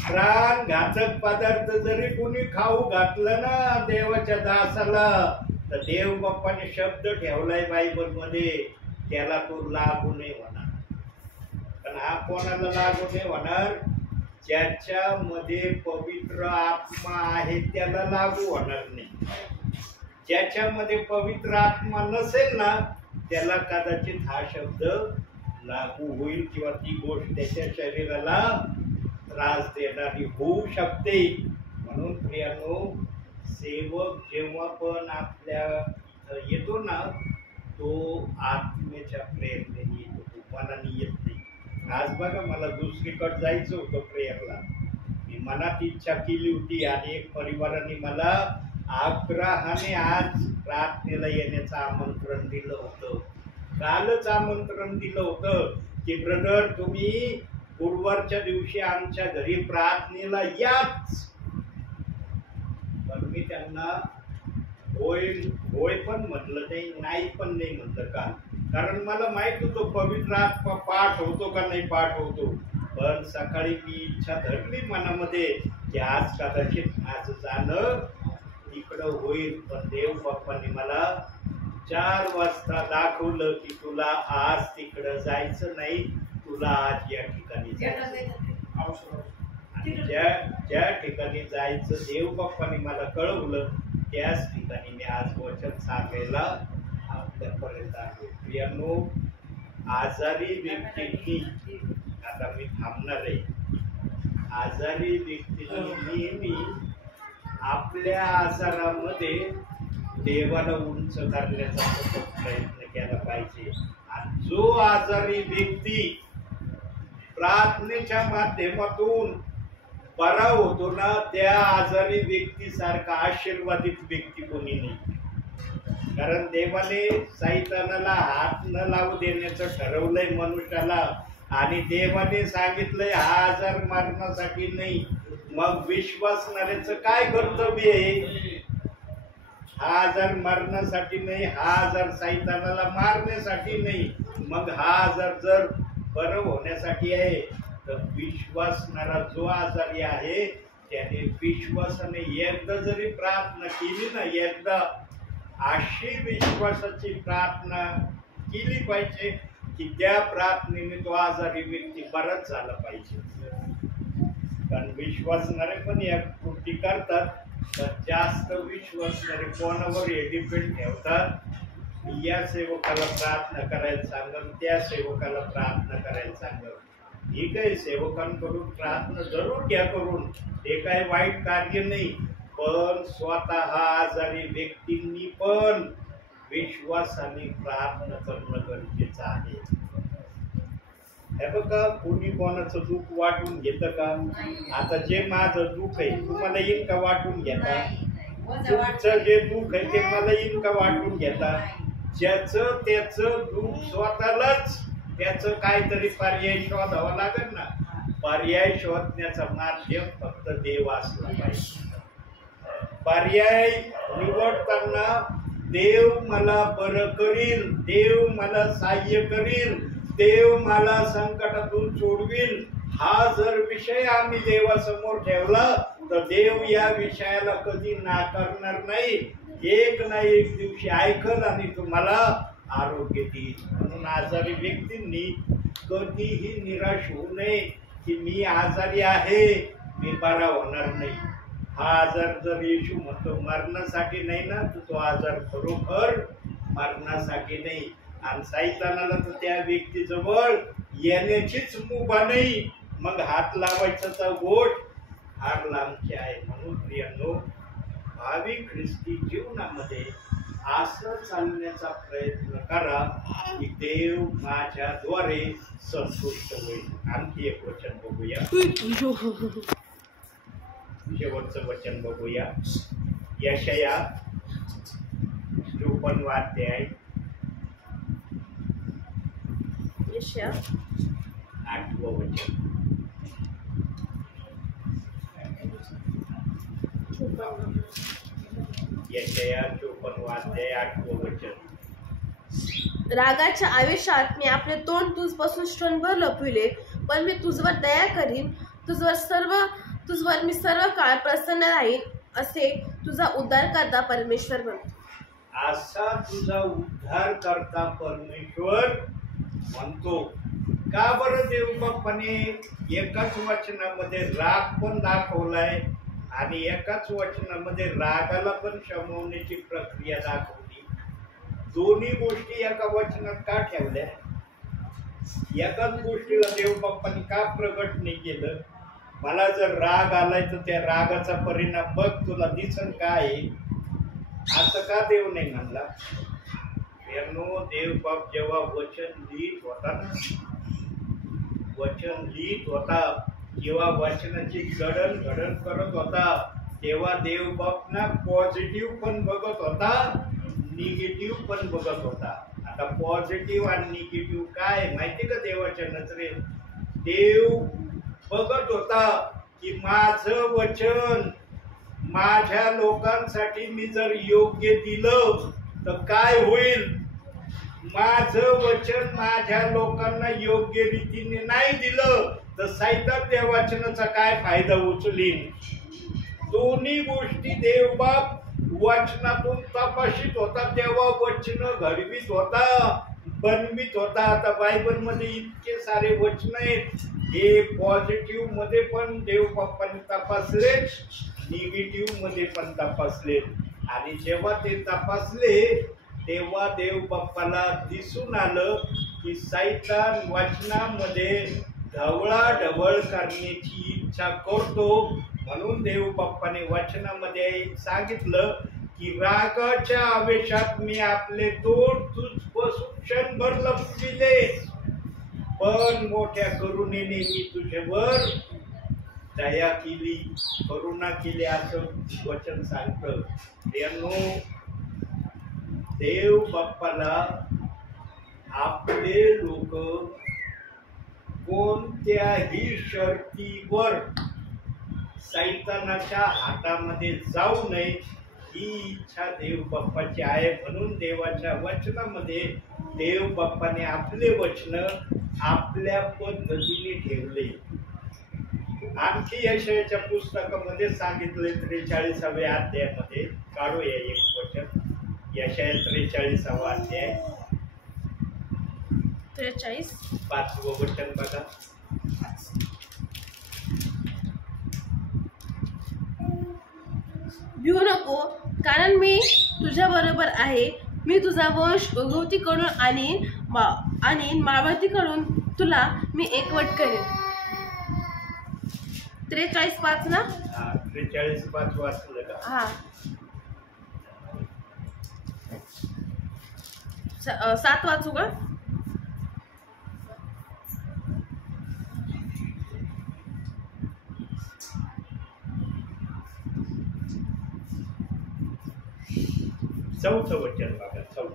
प्राणघातक पदार्थ जरी कोणी खाऊ घातलं ना देवाच्या दासाला, तर देव बाप्पाने शब्द ठेवलाय बायबल मध्ये, त्याला तो लागू नाही होणार. पण हा कोणाला लागू नाही होणार? ज्याच्यामध्ये पवित्र आत्मा आहे त्याला लागू होणार नाही. ज्याच्यामध्ये पवित्र आत्मा नसेल ना त्याला कदाचित हा शब्द लागू होईल किंवा ती गोष्ट त्याच्या शरीराला त्रास देणारी होऊ शकते. म्हणून प्रियानो, सेवक जेव्हा पण आपल्या येतो ना तो आत्मेच्या प्रेरणेने येतो, तो मनाने येत नाही. आज बघा, मला दुसरीकडे जायचं होतं प्रेयरला. मी मनात इच्छा केली होती आणि एक परिवाराने मला आग्रहाने आज प्रार्थनेला येण्याचं आमंत्रण दिलं होतं. कालच आमंत्रण दिलं होतं की ब्रदर तुम्ही गुरुवारच्या दिवशी आमच्या घरी प्रार्थनेला याच. पण मी त्यांना होय पण म्हटलं नाही, नाही पण नाही म्हटलं. का? कारण मला माहित होतं पवित्र आत्मा पाठ होतो का नाही पाठ होतो. पण सकाळी मी इच्छा धरली मनामध्ये की आज कदाचित माझं जाणं तिकडं होईल. पण देव बाप्पाने मला 4 वाजता दाखवलं की तुला आज तिकडं जायचं नाही, तुला आज या ठिकाणी जायचं. आणि ज्या ठिकाणी जायचं देव बाप्पाने मला कळवलं त्याच ठिकाणी मी आज वचन सांगायला आपल्यापर्यंत आलो. प्रियांनो, आजारी व्यक्तींनी, आता मी थांबणार आहे, आजारी व्यक्तींनी नेहमी आपल्या आजारामध्ये देवाला उंच करण्याचा प्रयत्न केला पाहिजे. आणि जो आजारी व्यक्ती प्रार्थनेच्या माध्यमातून बरा होतो ना त्या आजारी व्यक्तीसारखा आशीर्वादित व्यक्ती कोणी नाही. कारण देवाने सैतानाला हात न लावू देण्याचं ठरवलंय मनुष्याला आणि देवाने सांगितलंय हा आजार मारण्यासाठी नाही. मग विश्वासणाऱ्याचं काय कर्तव्य आहे? हा आजार मरण्यासाठी नाही, हा आजार सैतानाला मारण्यासाठी नाही. मग हा आजार जर बरं होण्यासाठी आहे तर विश्वासणारा जो आजारी आहे त्याने विश्वासाने एकदा जरी प्रार्थना केली ना, एकदा अशी विश्वासाची प्रार्थना केली पाहिजे की त्या प्रार्थनेने तो आजारी व्यक्ती बराच झाला पाहिजे. कारण विश्वासणारे पण या कृती करतात तर जास्त विश्वासणारे कोणावर हे डिपेंड ठेवतात. या सेवकाला प्रार्थना करायला सांगल, त्या सेवकाला प्रार्थना करायला सांगल. ही काही सेवकांकडून प्रार्थना जरूर घ्या करून, हे काही वाईट कार्य नाही, पण स्वतः आजारी व्यक्तींनी पण विश्वासाने प्रार्थना करणं गरजेचं आहे. हे बघा, कोणी कोणाचं दुःख वाटून घेतं का? आता जे माझं दुःख आहे तुम्हाला येईल का वाटून घेता? तुमचं जे दुःख आहे ते मला येईल का वाटून घेता? ज्याचं त्याचं दुःख स्वतःलाच त्याचं काहीतरी पर्याय शोधावा लागेल ना. पर्याय शोधण्याचा माध्यम फक्त देव असला पाहिजे. पर्याय निवडताना देव मला बरं करील, देव मला सहाय्य करील, देव मला संकटातून सोडविल, हा जर विषय आम्ही देवासमोर ठेवला तर देव या विषयाला कधी नाकारणार नाही. एक ना एक दिवशी ऐकल आणि तुम्हाला आरोग्य देईल. म्हणून आजारी व्यक्तींनी कधीही निराश होऊ नये की मी आजारी आहे, मी बरा होणार नाही. हा आजार जर येशू म्हणतो मरणासाठी नाही ना, तर तो आजार खरोखर मरणासाठी नाही. आणि सैतानाला तर त्या व्यक्तीजवळ येण्याचीच मुभा नाही. मग हात लावायचा तर गोष्ट फार लांबची आहे. म्हणून प्रियांनो, भावी ख्रिस्ती जीवनामध्ये असं चालण्याचा प्रयत्न करा की देव माझ्याद्वारे संतुष्ट होईल. आणखी एक वचन बघूया, शेवटचं वचन बघूया. यशाया 54 अध्याय 8वं वचन. यशाया 54 अध्याय 8वं वचन. रागाच्या आवेशात मी आपले तोंड तुझपासून क्षणभर लपविले, पण मी तुझवर दया करीन, तुझवर मी सर्व काळ प्रसन्न राहीन, असे तुझा उद्धार करता परमेश्वर म्हणतो. असा तुझा उद्धार करता परमेश्वर म्हणतो. का बरं देवबापाने एकाच वचनामध्ये राग पण दाखवलाय आणि एकाच वचनामध्ये रागाला पण शमवण्याची प्रक्रिया दाखवली? दोन्ही गोष्टी एका वचनात का ठेवल्या? एकाच गोष्टीला देवबापाने का प्रगट नाही केलं? मला जर राग आलाय तर त्या रागाचा परिणाम बघ, तुला दिसन काय असं का देव नाही म्हणला? देवबाप जेव्हा वचन लिहित होता किंवा वचनाची घडण करत होता, तेव्हा देवबाप ना पॉझिटिव्ह पण बघत होता, निगेटिव्ह पण बघत होता. आता पॉझिटिव्ह आणि निगेटिव्ह काय माहिती का देवाच्या नजरेत? देव बघत होता की माझं वचन माझ्या लोकांसाठी मी जर योग्य दिलं तर काय होईल. माझं वचन माझ्या लोकांना योग्य रीतीने नाही दिलं तर सैतान त्या वचनाचा काय फायदा उचलीन. दोन्ही गोष्टी देवबाप वचनातून तपासित होता, तेव्हा वचन घडवीत होता, बनवित होता. आता बायबल मध्ये इतके सारे वचन आहेत, हे पॉझिटिव्ह मध्ये पण देवबापांनी तपासले, निगेटिव्ह मध्ये पण तपासले. आणि जेव्हा ते तपासले तेव्हा देवबापाला दिसून आलं की सैतान वचनामध्ये ढवळाढवळ करण्याची इच्छा करतो. म्हणून देवबापाने वचनामध्ये सांगितलं की रागाच्या आवेशात मी आपले तोंड तुझपासून क्षणभर लपविले, पण मोठ्या करुणेने मी तुझ्यावर दया केली, करुणा केली, असं वचन सांगतं. देव बाप्पाला आपले लोक कोणत्याही शर्तीवर सैतानाच्या हातामध्ये जाऊ नये ही इच्छा देव बाप्पाची आहे. म्हणून देवाच्या वचनामध्ये देव बाप्पाने आपले वचन आपल्या पद्धतीने ठेवले. आणखी यशायाच्या पुस्तकामध्ये सांगितले 43व्या अध्यायामध्ये, काढूया एक वचन, यशाया 43वा अध्याय 43 5वं वचन बघा. भिऊ नको, कारण मी तुझ्या बरोबर आहे. मी तुझा वंश भोवतीकडून आणि मावळतीकडून तुला मी एकवट करेन. 43:5 ना? 43:5 वाचलं का? हा. 7 वाचू का? चौथं वचन बघा. 4.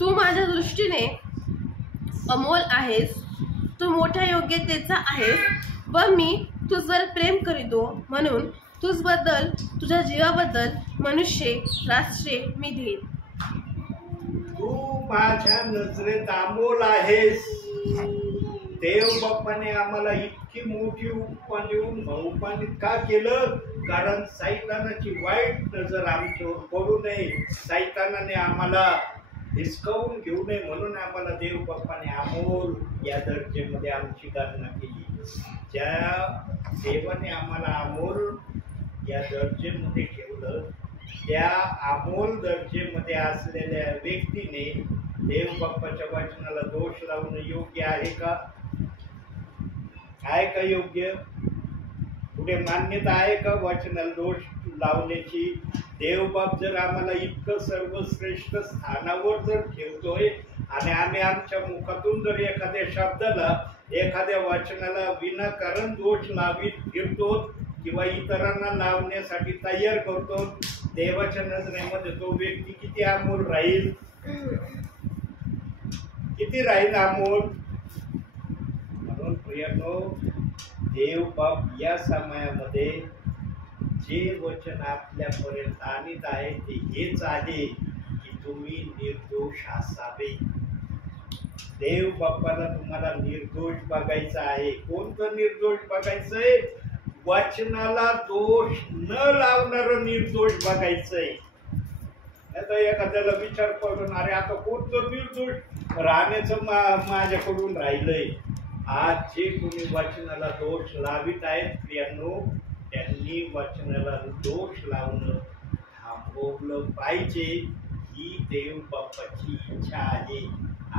तू माझ्या दृष्टीने अमोल आहेस, तू मोठ्या योग्यतेचा आहेस व मी तुझवर प्रेम करीतो, म्हणून तुझबद्दल, तुझ्या जीवाबद्दल मनुष्य राष्ट्रे मी देईन. तू माझ्या नजरेत अमोल आहेस. देव बाप्पाने आम्हाला इतकी मोठी उपमा देऊन बहुमानित का केलं? कारण सैतानाची वाईट नजर आमच्यावर पडू नये, सैतानाने आम्हाला हिसकावून घेऊ नये, म्हणून आम्हाला देव बाप्पाने अमोल या दर्जेमध्ये आमची गणना केली. ज्या देवाने आम्हाला अमोल या दर्जेमध्ये ठेवलं, त्या अमोल दर्जेमध्ये असलेल्या व्यक्तीने देव बाप्पाच्या वचनाला दोष लावणं योग्य आहे का? आहे का योग्य? पुढे मान्यता आहे का वचनाला दोष लावण्याची? देवबाप जर आम्हाला इतकं सर्वश्रेष्ठ स्थानावर जर ठेवतोय आणि आम्ही आमच्या मुखातून जर एखाद्या शब्दाला, एखाद्या वचनाला विनाकारण दोष लावित फिरतो किंवा इतरांना लावण्यासाठी तयार करतो, देवाच्या नजरेमध्ये तो व्यक्ती किती अमोल राहील? किती राहील अमोल? म्हणून प्रियांनो, देव बाप या समयामध्ये जे वचन आपल्यापर्यंत आणत आहे ते हेच आहे की तुम्ही निर्दोष असावे. देव बाप्पाला तुम्हाला निर्दोष बघायचं आहे. कोणतं निर्दोष बघायचंय? वचनाला दोष न लावणारं निर्दोष बघायचंय. आता एखाद्याला विचार करून, अरे आता कोणतं निर्दोष राहण्याचं माझ्याकडून राहिलंय? आज जे कोणी वचनाला दोष लावित आहेत प्रियांनो, त्यांनी वचनाला दोष लावणं थांबवलं पाहिजे. ही देव बाप्पाची इच्छा आहे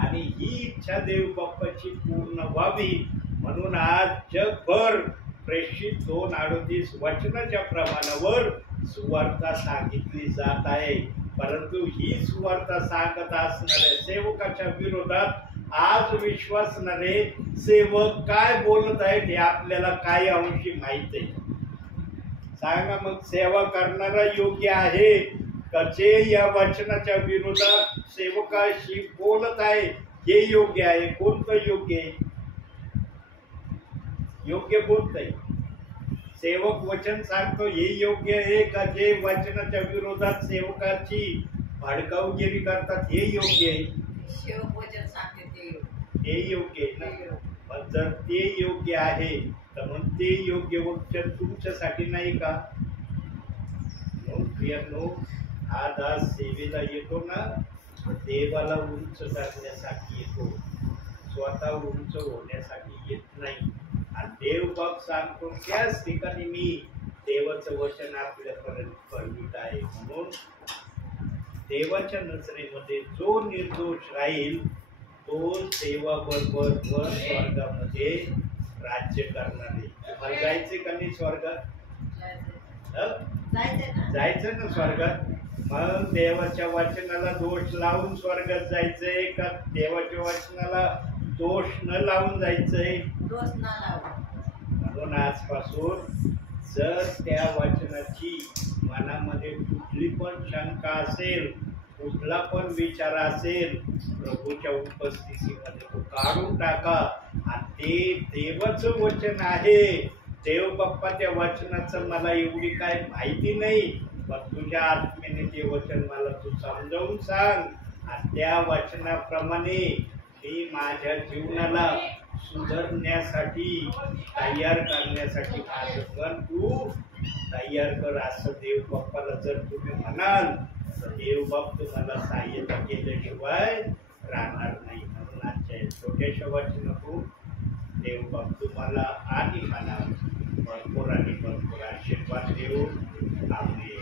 आणि ही इच्छा देव बाप्पाची पूर्ण व्हावी म्हणून आज जगभर प्रेषित 2:38 वचनाच्या प्रमाणावर सुवार्ता सांगितली जात आहे. परंतु ही सुवार्ता सांगत असणाऱ्या सेवकाच्या विरोधात आज विश्वासणारे सेवक काय बोलत आहेत हे आपल्याला काही अंशी माहित आहे. सांगा मग, सेवा करणारा योग्य आहे का जे या वचनाच्या विरोधात सेवकाशी बोलत आहे हे योग्य आहे? कोणतं योग्य आहे? योग्य कोणतं आहे? सेवक वचन सांगतो हे योग्य आहे का जे वचनाच्या विरोधात सेवकाची भडकाऊगिरी करतात हे योग्य आहे? सेवक वचन सांगते ते योग्य आहे ना? पण जर ते योग्य आहे तर मग ते योग्य वचन तुमच्यासाठी नाही का? प्रियांनो, आज सेवेला येतो ना, देवाला उंच करण्यासाठी येतो, स्वतः उंच होण्यासाठी येत नाही. आणि देव बाप सांगतो त्याच ठिकाणी मी देवाचं वचन आपल्यापर्यंत कळवित आहे. म्हणून देवाच्या नजरेमध्ये जो निर्दोष राहील तो देवाबरोबर वर स्वर्गामध्ये राज्य करणार आहे. तुम्हाला जायचे का नाही स्वर्गात? जायचं ना स्वर्गात? मग देवाच्या वचनाला दोष लावून स्वर्गात जायचंय का देवाच्या वचनाला दोष न लावून जायचंय? दोष न लावून. म्हणून आजपासून जर त्या वचनाची मनामध्ये कुठली पण शंका असेल, कुठला पण विचार असेल, प्रभूच्या उपस्थितीमध्ये तो काढून टाका. आणि ते देवाचं वचन आहे. देव बाप्पाच्या वचनाचं मला एवढी काय माहिती नाही, पण तुझ्या आत्म्याने ते वचन मला तू समजावून सांग. आणि त्या वचनाप्रमाणे मी माझ्या जीवनाला सुधारण्यासाठी तयार करण्यासाठी माझं मन तू तयार कर, असं देव बाप्पाला जर तुम्ही म्हणाल तर देव बाप तुम्हाला सहाय्यता केल्याशिवाय राहणार नाही. म्हणून आजच्या छोट्याशा वचनातून देव बाप तुम्हाला आणि मला भरपूर आणि भरपूर आशीर्वाद देऊ. आपली